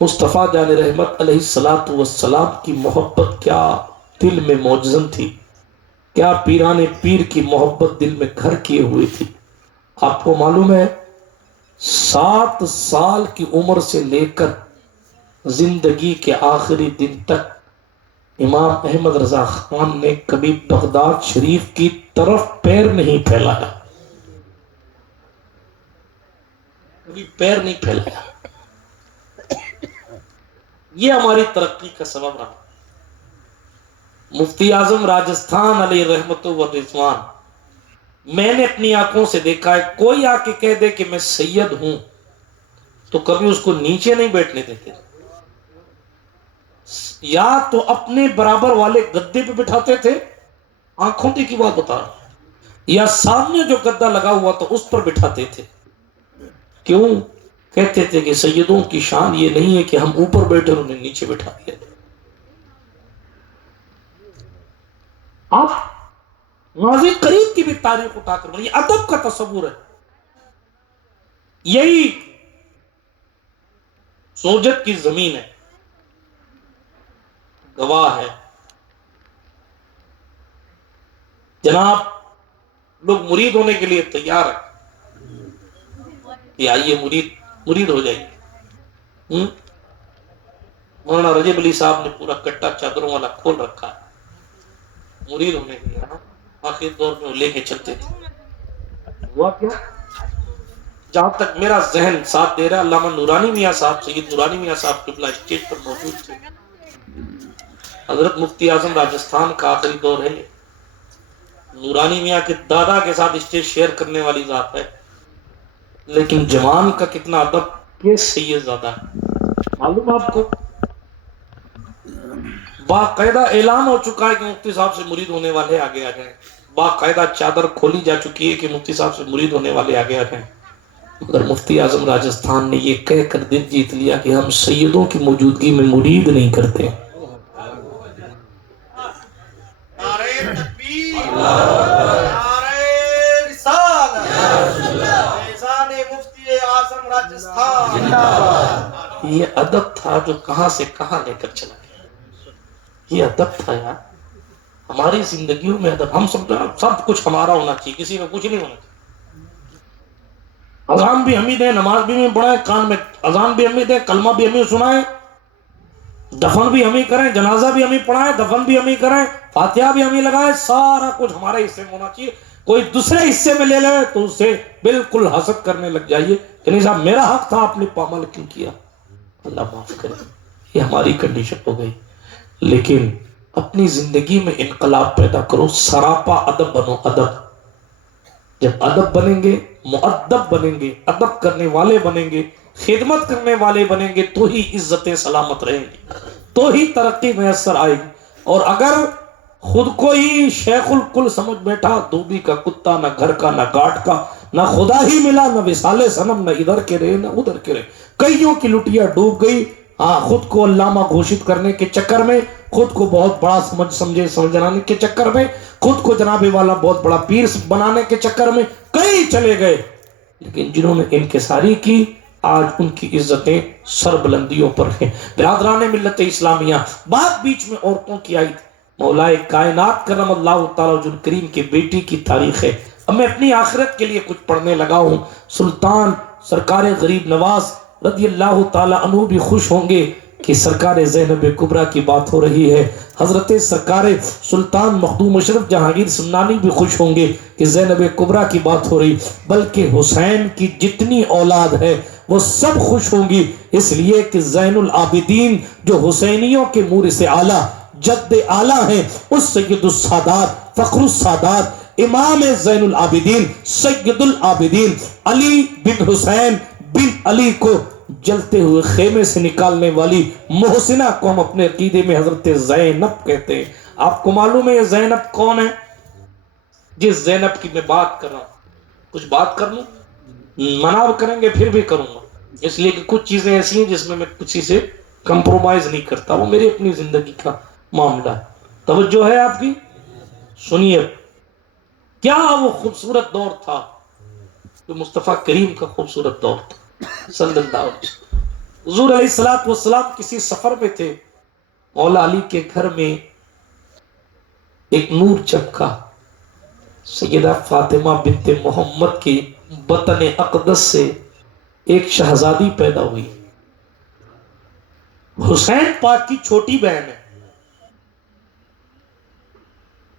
مصطفیٰ جان رحمت علیہ الصلوۃ والسلام کی محبت کیا دل میں موجزن تھی، کیا پیران پیر کی محبت دل میں گھر کیے ہوئی تھی. آپ کو معلوم ہے 7 سال کی عمر سے لے کر زندگی کے آخری دن تک امام احمد رضا خان نے کبھی بغداد شریف کی طرف پیر نہیں پھیلایا، کبھی پیر نہیں پھیلایا. یہ ہماری ترقی کا سبب رہا. مفتی اعظم راجستھان علیہ رحمت و رضوان میں نے اپنی آنکھوں سے دیکھا ہے، کوئی آ کے کہہ دے کہ میں سید ہوں تو کبھی اس کو نیچے نہیں بیٹھنے دیتے، یا تو اپنے برابر والے گدے پہ بٹھاتے تھے، آنکھوں کی بات بتا رہا ہوں، یا سامنے جو گدا لگا ہوا تو اس پر بٹھاتے تھے. کیوں؟ کہتے تھے کہ سیدوں کی شان یہ نہیں ہے کہ ہم اوپر بیٹھے انہیں نیچے بٹھا دیا. آپ ماضی قریب کی بھی تاریخ اٹھا کر یہ ادب کا تصور ہے. یہی سوجت کی زمین ہے، گواہ ہے. جناب لوگ مرید ہونے کے لیے تیار ہیں کہ آئیے مرید ہو جائیے. مولانا رجب علی صاحب نے پورا کٹا چادروں والا کھول رکھا ہے مرید ہونے کے لیے. آخر دور میں وہ لے کے چلتے تھے. ہوا کیا؟ جہاں تک میرا ذہن ساتھ دے رہا علامہ نورانی میاں صاحب سید نورانی میاں صاحب قبلہ اسٹیج پر موجود تھے. حضرت مفتی اعظم راجستھان کا آخری دور ہے. نورانی میاں کے دادا کے ساتھ اسٹیج شیئر کرنے والی ذات ہے، لیکن جوان کا کتنا ادب یہ سید زادہ معلوم آپ کو باقاعدہ اعلان ہو چکا ہے کہ مفتی صاحب سے مرید ہونے والے آگے آ جائیں، باقاعدہ چادر کھولی جا چکی ہے کہ مفتی صاحب سے مرید ہونے والے آگے آ جائیں، مگر مفتی اعظم راجستھان نے یہ کہہ کر دل جیت لیا کہ ہم سیدوں کی موجودگی میں مرید نہیں کرتے۔ نعرہ تکبیر، نعرہ رسالت، فیضان مفتی اعظم راجستھان۔ یہ ادب تھا جو کہاں سے کہاں لے کر چلا گیا۔ یہ ادب تھا یار، ہماری زندگیوں میں ادب، ہم سب کچھ ہمارا ہونا چاہیے، کسی کا کچھ نہیں ہونا چاہیے۔ اذان بھی ہم ہی دیں، نماز بھی ہمیں پڑھائیں، کان میں اذان بھی ہم ہی دیں، کلمہ بھی ہم ہی سنائیں، دفن بھی ہم ہی کریں، جنازہ بھی ہم ہی پڑھائیں، دفن بھی ہم ہی کریں، فاتحہ بھی ہم ہی لگائیں، سارا کچھ ہمارے حصے میں ہونا چاہیے۔ کوئی دوسرے حصے میں لے لے تو اسے بالکل حسد کرنے لگ جائیے کہ نہیں صاحب میرا حق تھا، آپ نے پامال کیوں کیا؟ اللہ معاف کرے، یہ ہماری کنڈیشن ہو گئی۔ لیکن اپنی زندگی میں انقلاب پیدا کرو، سراپا ادب بنو۔ ادب، جب ادب بنیں گے، مؤدب بنیں گے، ادب کرنے والے بنیں گے، خدمت کرنے والے بنیں گے، تو ہی عزتیں سلامت رہیں گی، تو ہی ترقی میسر آئے گی۔ اور اگر خود کو ہی شیخ الکل سمجھ بیٹھا، دھوبی کا کتا، نہ گھر کا نہ گاٹ کا، نہ خدا ہی ملا، نہ وصال صنم، نہ ادھر کے رہے نہ ادھر کے رہے، کئیوں کی لٹیا ڈوب گئی۔ خود کو علامہ گھوشت کرنے کے چکر میں، خود کو بہت بڑا سمجھانے کے چکر میں، خود کو جناب والا بہت بڑا پیر بنانے کے چکر میں کئی چلے گئے، لیکن جنہوں نے انکساری کی آج ان کی عزتیں سر بلندیوں پر ہیں۔ برادران ملت اسلامیہ، بات بیچ میں عورتوں کی آئی تھی، مولا کائنات کرم اللہ تعالی وجہ کریم کے بیٹی کی تاریخ ہے۔ اب میں اپنی آخرت کے لیے کچھ پڑھنے لگا ہوں۔ سلطان سرکار غریب نواز رضی اللہ تعالی عنہ بھی خوش ہوں گے کہ سرکار زینب کبریٰ کی بات ہو رہی ہے۔ حضرت سرکار سلطان مخدوم اشرف جہانگیر سمنانی بھی خوش ہوں گے کہ زینب کبریٰ کی بات ہو رہی، بلکہ حسین کی جتنی اولاد ہے وہ سب خوش ہوں گی، اس لیے کہ زین العابدین جو حسینیوں کے مورث اعلیٰ جد اعلیٰ ہیں، اس سید السادات فخر السادات امام زین العابدین سید العابدین علی بن حسین بن علی کو جلتے ہوئے خیمے سے نکالنے والی محسنہ کو ہم اپنے عقیدے میں حضرت زینب کہتے ہیں۔ آپ کو معلوم ہے یہ زینب کون ہے؟ جس زینب کی میں بات کر رہا ہوں، کچھ بات کر لوں، منع کریں گے پھر بھی کروں گا، اس لیے کہ کچھ چیزیں ایسی ہیں جس میں میں کسی سے کمپرومائز نہیں کرتا، وہ میری اپنی زندگی کا معاملہ ہے۔ توجہ ہے آپ کی؟ سنیے، کیا وہ خوبصورت دور تھا جو مصطفیٰ کریم کا خوبصورت دور تھا صلی اللہ علیہ وسلم۔ حضور علیہ السلام کسی سفر میں تھے، مولا علی کے گھر میں ایک نور چمکا، سیدہ فاطمہ بنت محمد کی بطن اقدس سے ایک شہزادی پیدا ہوئی، حسین پاک کی چھوٹی بہن ہے،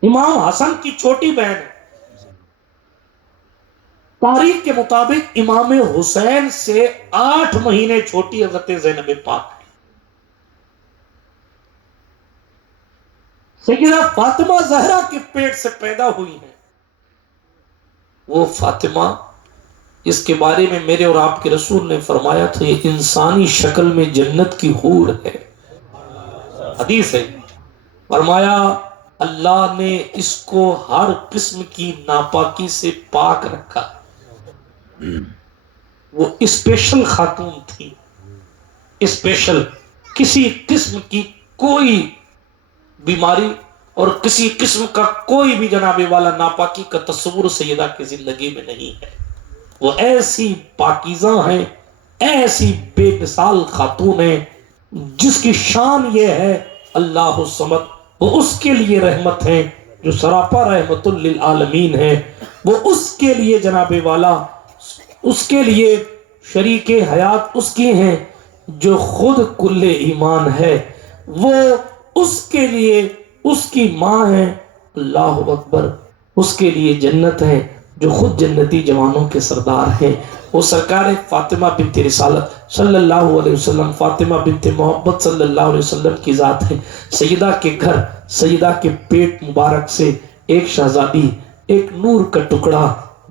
امام حسن کی چھوٹی بہن ہے۔ تاریخ کے مطابق امام حسین سے 8 مہینے چھوٹی حضرت زینب پاک ہے۔ سیدہ فاطمہ زہرا کے پیٹ سے پیدا ہوئی ہیں۔ وہ فاطمہ اس کے بارے میں میرے اور آپ کے رسول نے فرمایا تھا یہ انسانی شکل میں جنت کی حور ہے، حدیث ہے۔ فرمایا اللہ نے اس کو ہر قسم کی ناپاکی سے پاک رکھا، وہ اسپیشل خاتون تھی، اسپیشل، کسی قسم کی کوئی بیماری اور کسی قسم کا کوئی بھی جناب والا ناپاکی کا تصور سیدہ کی زندگی میں نہیں ہے۔ وہ ایسی پاکیزہ ہیں، ایسی بے مثال خاتون ہیں جس کی شان یہ ہے اللہ الصمد، وہ اس کے لیے رحمت ہیں جو سراپا رحمت للعالمین ہے، وہ اس کے لیے جناب والا، اس کے لیے شریک حیات اس کی ہیں جو خود کل ایمان ہے، وہ اس کے لیے اس کی ماں ہے، اللہ اکبر، اس کے لیے جنت ہے جو خود جنتی جوانوں کے سردار ہیں۔ وہ سرکار فاطمہ بنت رسالت صلی اللہ علیہ وسلم، فاطمہ بنت محمد صلی اللہ علیہ وسلم کی ذات ہے۔ سیدہ کے گھر، سیدہ کے پیٹ مبارک سے ایک شہزادی، ایک نور کا ٹکڑا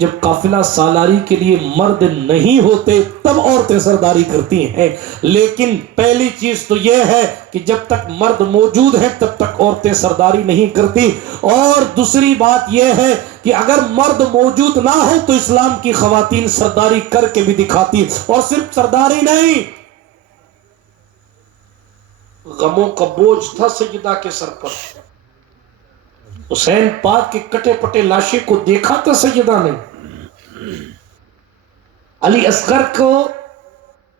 جب قافلہ سالاری کے لیے مرد نہیں ہوتے تب عورتیں سرداری کرتی ہیں، لیکن پہلی چیز تو یہ ہے کہ جب تک مرد موجود ہیں تب تک عورتیں سرداری نہیں کرتی، اور دوسری بات یہ ہے کہ اگر مرد موجود نہ ہو تو اسلام کی خواتین سرداری کر کے بھی دکھاتی، اور صرف سرداری نہیں، غموں کا بوجھ تھا سیدہ کے سر پر۔ حسین پاک کے کٹے پٹے لاشے کو دیکھا تھا سیدہ نے، علی اصغر کو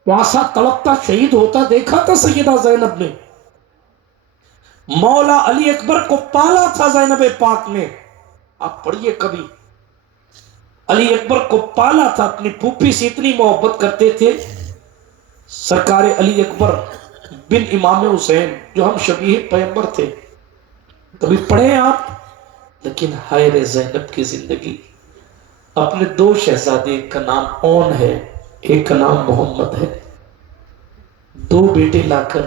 پیاسا تڑپتا شہید ہوتا دیکھا تھا سیدہ زینب نے، مولا علی اکبر کو پالا تھا زینب پاک نے۔ آپ پڑھیے کبھی، علی اکبر کو پالا تھا، اپنی پھوپھی سے اتنی محبت کرتے تھے سرکار علی اکبر بن امام حسین جو ہم شبیہ پیغمبر تھے، کبھی پڑھیں آپ؟ لیکن ہائے رے زینب کی زندگی، اپنے دو شہزادے، ایک کا نام اون ہے ایک کا نام محمد ہے، دو بیٹے لا کر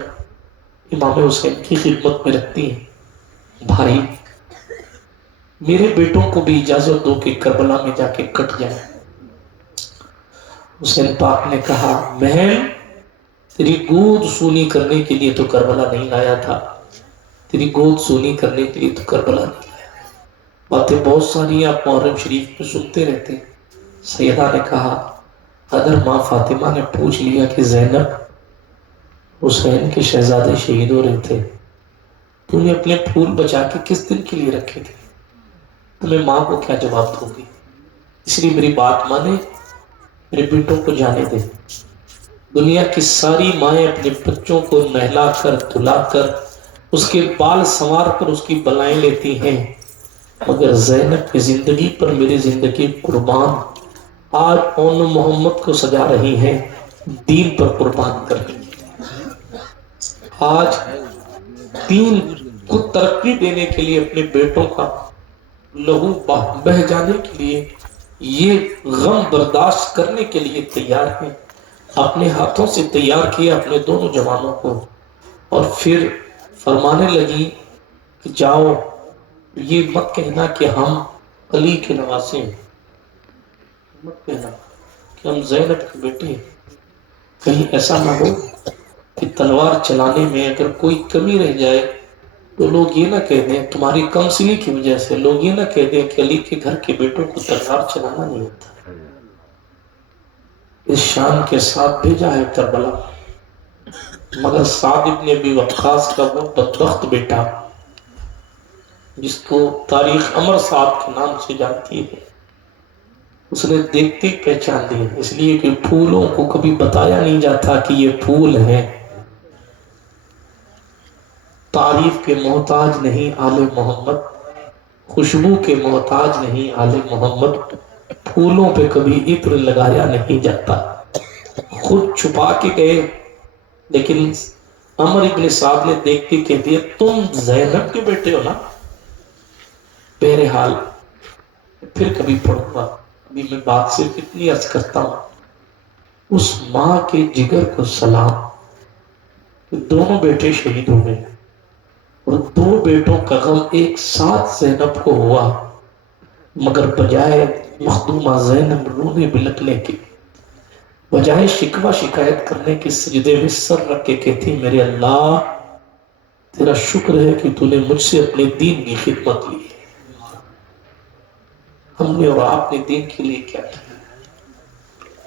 امام حسین کی خدمت میں رکھتی ہیں، بھائی میرے بیٹوں کو بھی اجازت دو کہ کربلا میں جا کے کٹ جائیں۔ حسین پاک نے کہا بہن تیری گود سونی کرنے کے لیے تو کربلا نہیں لایا تھا، تیری گود سونی کرنے کے لیے تو کربلا نہیں لایا۔ باتیں بہت ساری آپ محرم شریف میں سنتے رہتے ہیں۔ سیدہ نے کہا اگر ماں فاطمہ نے پوچھ لیا کہ زینب حسین کے شہزادے شہید ہو رہے تھے، تو نے اپنے پھول بچا کے کس دن کے لیے رکھے تھے، تو میں ماں کو کیا جواب دوں گی؟ اس لیے میری بات مانے، میرے بیٹوں کو جانے دے۔ دنیا کی ساری مائیں اپنے بچوں کو نہلا کر دھلا کر اس کے بال سنوار کر اس کی بلائیں لیتی ہیں، مگر زینب کی زندگی پر میری زندگی قربان آج اون محمد کو سجا رہی ہیں، دین پر قربان کر رہی ہیں۔ آج دین کو ترقی دینے کے لیے اپنے بیٹوں کا لہو بہ جانے کے لیے یہ غم برداشت کرنے کے لیے تیار ہیں۔ اپنے ہاتھوں سے تیار کیا اپنے دونوں جوانوں کو، اور پھر فرمانے لگی کہ جاؤ یہ مت کہنا کہ ہم علی کے نواسے ہیں، مت کہنا کہ ہم زینب کے بیٹے ہیں، کہیں ایسا نہ ہو کہ تلوار چلانے میں اگر کوئی کمی رہ جائے تو لوگ یہ نہ کہہ دیں تمہاری کمسنی کی وجہ سے، لوگ یہ نہ کہہ دیں کہ علی کے گھر کے بیٹوں کو تلوار چلانا نہیں ہوتا۔ اس شان کے ساتھ بھیجا ہے کربلا، مگر سعد ابن ابی وقاص کا وہ بدبخت بیٹا جس کو تاریخ عمر صاحب کے نام سے جانتی ہے، اس نے دیکھتے پہچان دی، اس لیے کہ پھولوں کو کبھی بتایا نہیں جاتا کہ یہ پھول ہیں۔ تعریف کے محتاج نہیں آل محمد، خوشبو کے محتاج نہیں آل محمد، پھولوں پہ کبھی عطر لگایا نہیں جاتا، خود چھپا کے گئے، لیکن عمر ابن سعد نے دیکھ کے کہہ دیا تم زینب کے بیٹے ہو نا؟ بہرحال پھر کبھی پڑھوں گا، ابھی میں بات صرف اتنی عرض کرتا ہوں، اس ماں کے جگر کو سلام، دونوں بیٹے شہید ہو گئے، اور دو بیٹوں کا غم ایک ساتھ زینب کو ہوا، مگر بجائے مخدومہ زینب رونے بلکنے کے، بجائے شکوہ شکایت کرنے کے سجدے میں سر رکھ کے کہتی میرے اللہ تیرا شکر ہے کہ تو نے مجھ سے اپنے دین کی خدمت لی ہے۔ ہم نے اور آپ نے دین کے لیے کیا کیا؟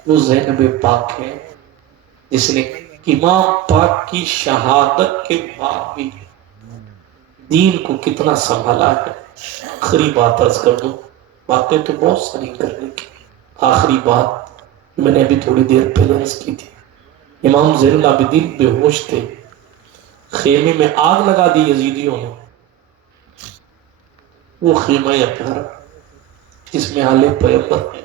وہ زینب پاک ہے جس نے امام پاک کی شہادت کے بعد بھی دین کو کتنا سنبھالا ہے۔ آخری بات عرض کر دوں، باتیں تو بہت ساری کرنے کی، آخری بات میں نے ابھی تھوڑی دیر پہلے عرض کی تھی، امام زین العابدین بے ہوش تھے، خیمے میں آگ لگا دی یزیدیوں نے، وہ خیمہ اطہر جس میں آل پیغمبر ہے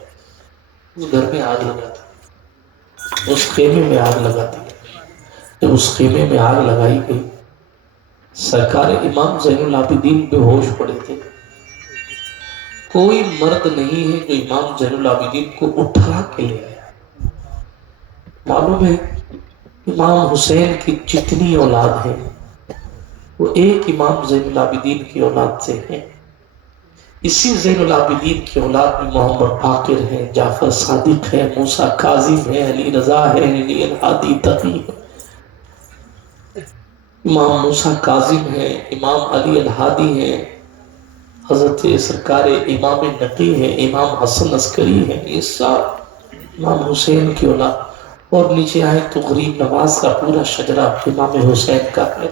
اس گھر میں آگ لگا تھا، اس خیمے میں آگ لگا دی، جب اس خیمے میں آگ لگائی گئی سرکار امام زین العابدین بے ہوش پڑے تھے، کوئی مرد نہیں ہے جو امام زین العابدین کو اٹھا کے لے آیا۔ معلوم ہے امام حسین کی جتنی اولاد ہے وہ ایک امام زین العابدین کی اولاد سے ہیں، اسی زین العابدین کی اولاد میں محمد باقر ہے، جعفر صادق ہے، موسیٰ کاظم ہے، علی رضا ہے، علی الہادی تقی ہے، امام موسیٰ کاظم ہے، امام علی الہادی ہے، حضرت سرکار امام نقی ہے، امام حسن عسکری ہے، یہ سب امام حسین کی اولاد۔ اور نیچے آئے تو غریب نواز کا پورا شجرہ امام حسین کا ہے،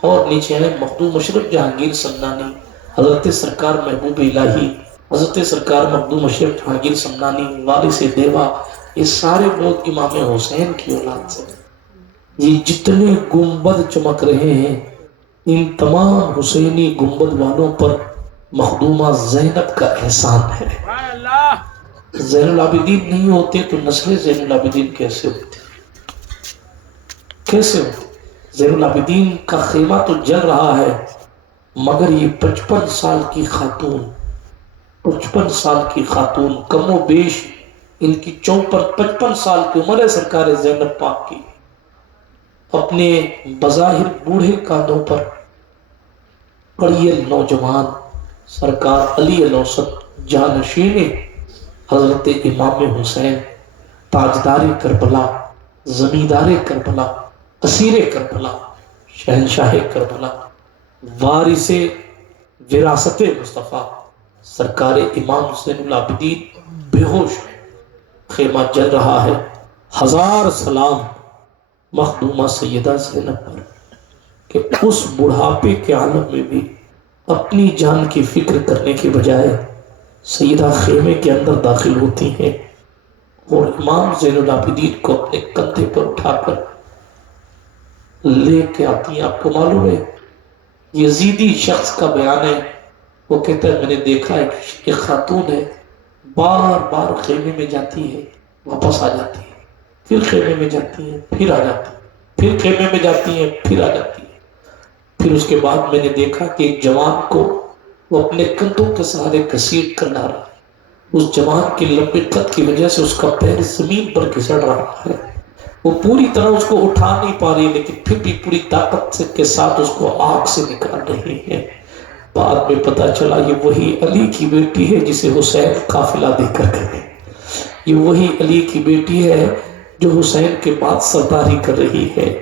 اور نیچے آئے مخدوم مشرف جہانگیر سمنانی، حضرت سرکار محبوب الہی، حضرت سرکار مخدوم مشرف جہانگیر سمنانی، وارث دیوا، یہ سارے لوگ امام حسین کی اولاد سے۔ یہ جتنے گنبد چمک رہے ہیں ان تمام حسینی گنبد والوں پر مخدومہ زینب کا احسان ہے۔ زین العابدین نہیں ہوتے تو نسل زین العابدین کیسے ہوتے؟ کیسے ہوتے؟ زین العابدین کا خیمہ تو جل رہا ہے، مگر یہ 55 سال کی خاتون، 55 سال کی خاتون، کم و بیش ان کی چوپر 55 سال کی عمر ہے سرکار زینب پاک کی، اپنے بظاہر بوڑھے کاندھوں پر کڑیے نوجوان سرکار علی الاوسط جانشین حضرت امام حسین، تاجدار کربلا، زمیندار کربلا، اسیر کربلا، شہنشاہ کربلا، وارث وراثت مصطفیٰ سرکار امام حسین العابدین بے ہوش ہے، خیمہ جل رہا ہے۔ ہزار سلام مخدومہ سیدہ زینب پر کہ اس بڑھاپے کے عالم میں بھی اپنی جان کی فکر کرنے کے بجائے سیدہ خیمے کے اندر داخل ہوتی ہیں اور امام زین العابدین کو اپنے کندھے پر اٹھا کر لے کے آتی ہیں۔ آپ کو معلوم ہے یزیدی شخص کا بیان ہے، وہ کہتا ہے میں نے دیکھا ایک خاتون ہے، بار بار خیمے میں جاتی ہے، واپس آ جاتی ہے، پھر خیمے میں جاتی ہے، پھر آ جاتی ہے، پھر خیمے میں جاتی ہے، پھر آ جاتی ہے۔ پھر اس کے بعد میں نے دیکھا کہ ایک جوان کو وہ اپنے کندھوں کے سہارے گھسیٹ کر لا رہا ہے، اس جوان کے لمبے قد کی وجہ سے اس کا پیر زمین پر گھسڑ رہا ہے، وہ پوری طرح اس کو اٹھا نہیں پا رہی لیکن پھر بھی پوری طاقت کے ساتھ اس کو آگ سے نکال رہی ہے۔ بعد میں پتا چلا یہ وہی علی کی بیٹی ہے جسے حسین قافلہ دے کر گئے، یہ وہی علی کی بیٹی ہے جو حسین کے بعد سرداری کر رہی ہے،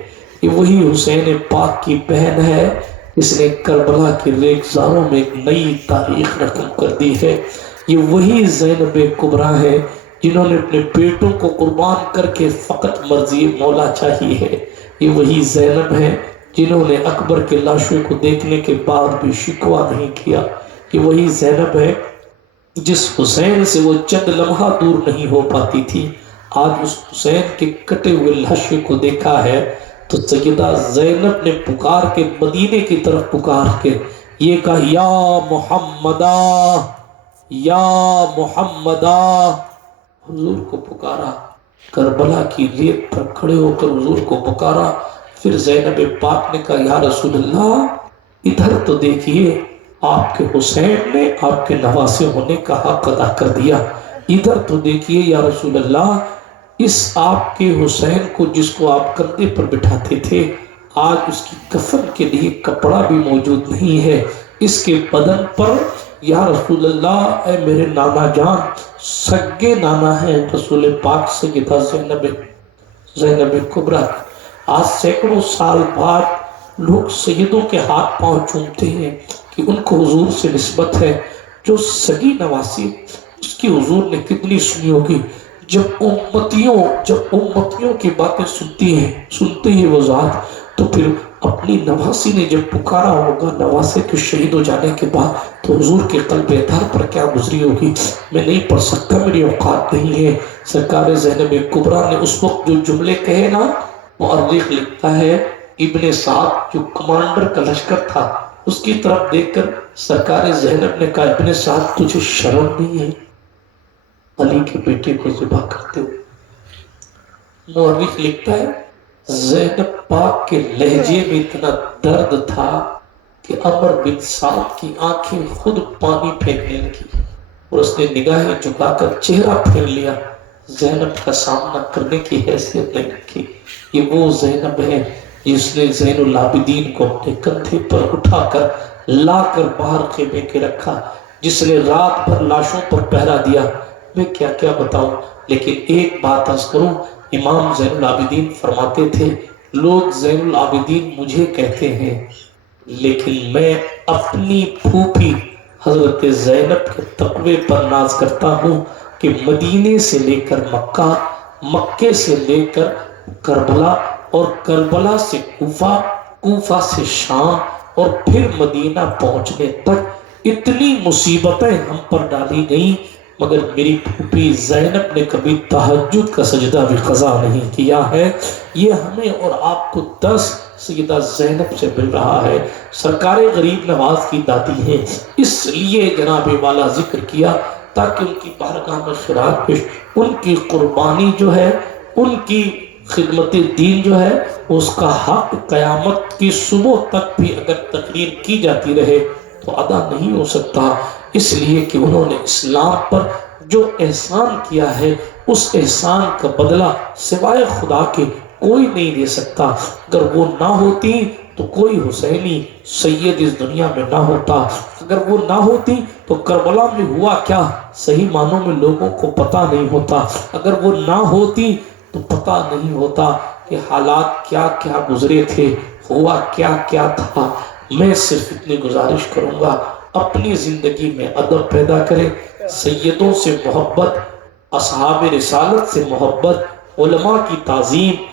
یہ وہی حسین پاک کی بہن ہے جس نے کربلا کے ریگزاروں میں ایک نئی تاریخ رقم کر دی ہے، یہ وہی زینب کبریٰ ہے جنہوں نے اپنے بیٹوں کو قربان کر کے فقط مرضی مولا چاہی ہے، یہ وہی زینب ہے جنہوں نے اکبر کے لاشوں کو دیکھنے کے بعد بھی شکوہ نہیں کیا، یہ وہی زینب ہے جس حسین سے وہ چند لمحہ دور نہیں ہو پاتی تھی، آج اس حسین کے کٹے ہوئے لاشے کو دیکھا ہے تو سیدہ زینب نے پکار کے مدینے کی طرف پکار کے یہ کہا یا محمدہ، یا محمدہ، حضور کو پکارا، کربلا کی ریت پر کھڑے ہو کر حضور کو پکارا۔ پھر زینب پاک نے کہا یا رسول اللہ ادھر تو دیکھیے، آپ کے حسین نے آپ کے نواسے ہونے کا حق ادا کر دیا، ادھر تو دیکھیے یا رسول اللہ، اس آپ کے حسین کو جس کو آپ کندھے پر بٹھاتے تھے آج اس کی کفن کے لیے کپڑا بھی موجود نہیں ہے، اس کے بدن پر یا رسول اللہ اے میرے نانا جان، سگے نانا ہے رسول پاک سیدہ زینب کبریٰ، آج سینکڑوں سال بعد لوگ سیدوں کے ہاتھ پاؤں چومتے ہیں کہ ان کو حضور سے نسبت ہے، جو سگی نواسی اس کی حضور نے کتنی سنی ہوگی، جب امتیوں کی باتیں سنتے ہیں وہ ذات، تو پھر اپنی نواسی نے جب پکارا ہوگا نواسے کے شہید ہو جانے کے بعد تو حضور کے قلب اتھار پر کیا گزری ہوگی، میں نہیں پڑھ سکتا، میری اوقات نہیں ہے۔ سرکار زینب کبریٰ نے اس وقت جو جملے کہے نا، مؤرخ لکھتا ہے ابن سعد جو کمانڈر کا لشکر تھا اس کی طرف دیکھ کر سرکار زینب نے کہا ابن سعد تجھے شرم نہیں ہے علی کے بیٹے کو ذبح کرتے ہوئے؟ مؤرخ لکھتا ہے زینب پاک کے لہجے میں اتنا درد تھا کہ عمر بن سعد کی آنکھیں خود پانی پھینکنے لگی اور اس نے نگاہیں جھکا کر چہرہ پھیر لیا، زینب کا سامنا کرنے کی حیثیت نہیں رکھی۔ یہ وہ زینب ہے جس نے زین العابدین کو اپنے کندھے پر اٹھا کر لا کر باہر خیمے کے رکھا، جس نے رات بھر لاشوں پر پہرا دیا. میں کیا کیا بتاؤں. لیکن ایک بات عرض کروں، امام زین العابدین فرماتے تھے لوگ زین العابدین مجھے کہتے ہیں، لیکن میں اپنی پھوپھی حضرت زینب کے تقوی پر ناز کرتا ہوں کہ مدینے سے لے کر مکہ، مکے سے لے کر کربلا، اور کربلا سے کوفہ، کوفہ سے شام، اور پھر مدینہ پہنچنے تک اتنی مصیبتیں ہم پر ڈالی گئیں، مگر میری پھوپھی زینب نے کبھی تہجد کا سجدہ بھی قضا نہیں کیا ہے. یہ ہمیں اور آپ کو 10 سیدہ زینب سے مل رہا ہے. سرکار غریب نواز کی دادی ہے، اس لیے جناب والا ذکر کیا تاکہ ان کی بارگاہ میں خراج پیش، ان کی قربانی جو ہے، ان کی خدمت دین جو ہے، اس کا حق قیامت کی صبح تک بھی اگر تقریر کی جاتی رہے تو ادا نہیں ہو سکتا. اس لیے کہ انہوں نے اسلام پر جو احسان کیا ہے اس احسان کا بدلہ سوائے خدا کے کوئی نہیں دے سکتا. اگر وہ نہ ہوتی تو کوئی حسینی سید اس دنیا میں نہ ہوتا. اگر وہ نہ ہوتی تو کربلا میں ہوا کیا صحیح معنوں میں لوگوں کو پتہ نہیں ہوتا. اگر وہ نہ ہوتی تو پتہ نہیں ہوتا کہ حالات کیا کیا گزرے تھے، ہوا کیا کیا تھا. میں صرف اتنی گزارش کروں گا اپنی زندگی میں ادب پیدا کریں، سیدوں سے محبت، اصحاب رسالت سے محبت، علماء کی تعظیم،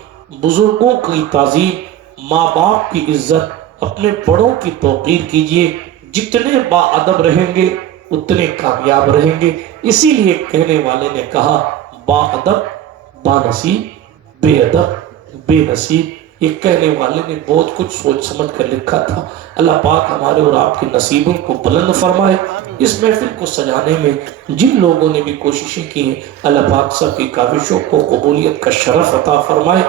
بزرگوں کی تعظیم، ماں باپ کی عزت، اپنے بڑوں کی توقیر کیجئے. جتنے با ادب رہیں گے اتنے کامیاب رہیں گے. اسی لیے کہنے والے نے کہا با ادب با نصیب، بے ادب بے نصیب. یہ کہنے والے نے بہت کچھ سوچ سمجھ کر لکھا تھا. اللہ پاک ہمارے اور آپ کے نصیبوں کو بلند فرمائے. اس محفل کو سجانے میں جن لوگوں نے بھی کوششیں کی ہیں اللہ پاک سب کی کاوشوں کو قبولیت کا شرف عطا فرمائے.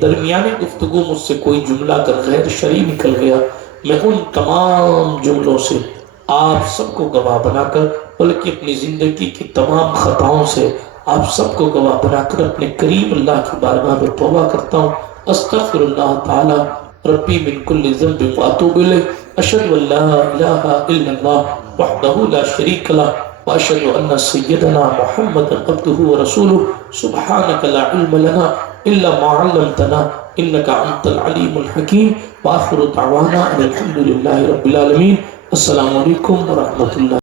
درمیانی گفتگو مجھ سے کوئی جملہ اگر غیر شرعی نکل گیا، میں ان تمام جملوں سے آپ سب کو گواہ بنا کر، بلکہ اپنی زندگی کی تمام خطاؤں سے آپ سب کو گواہ بنا کر اپنے کریم اللہ کی بارگاہ میں توبہ کرتا ہوں. استغفر اللہ تعالی ربی من کل ذنب واتوب الیہ. اشہد ان لا الہ الا اللہ وحدہ لا شریک لہ واشہد ان سیدنا محمد عبدہ ورسولہ. سبحانک لا علم لنا الا ما علمتنا انک انت العلیم الحکیم. وآخر دعوانا ان الحمد للہ رب العالمین. السلام علیکم ورحمۃ اللہ.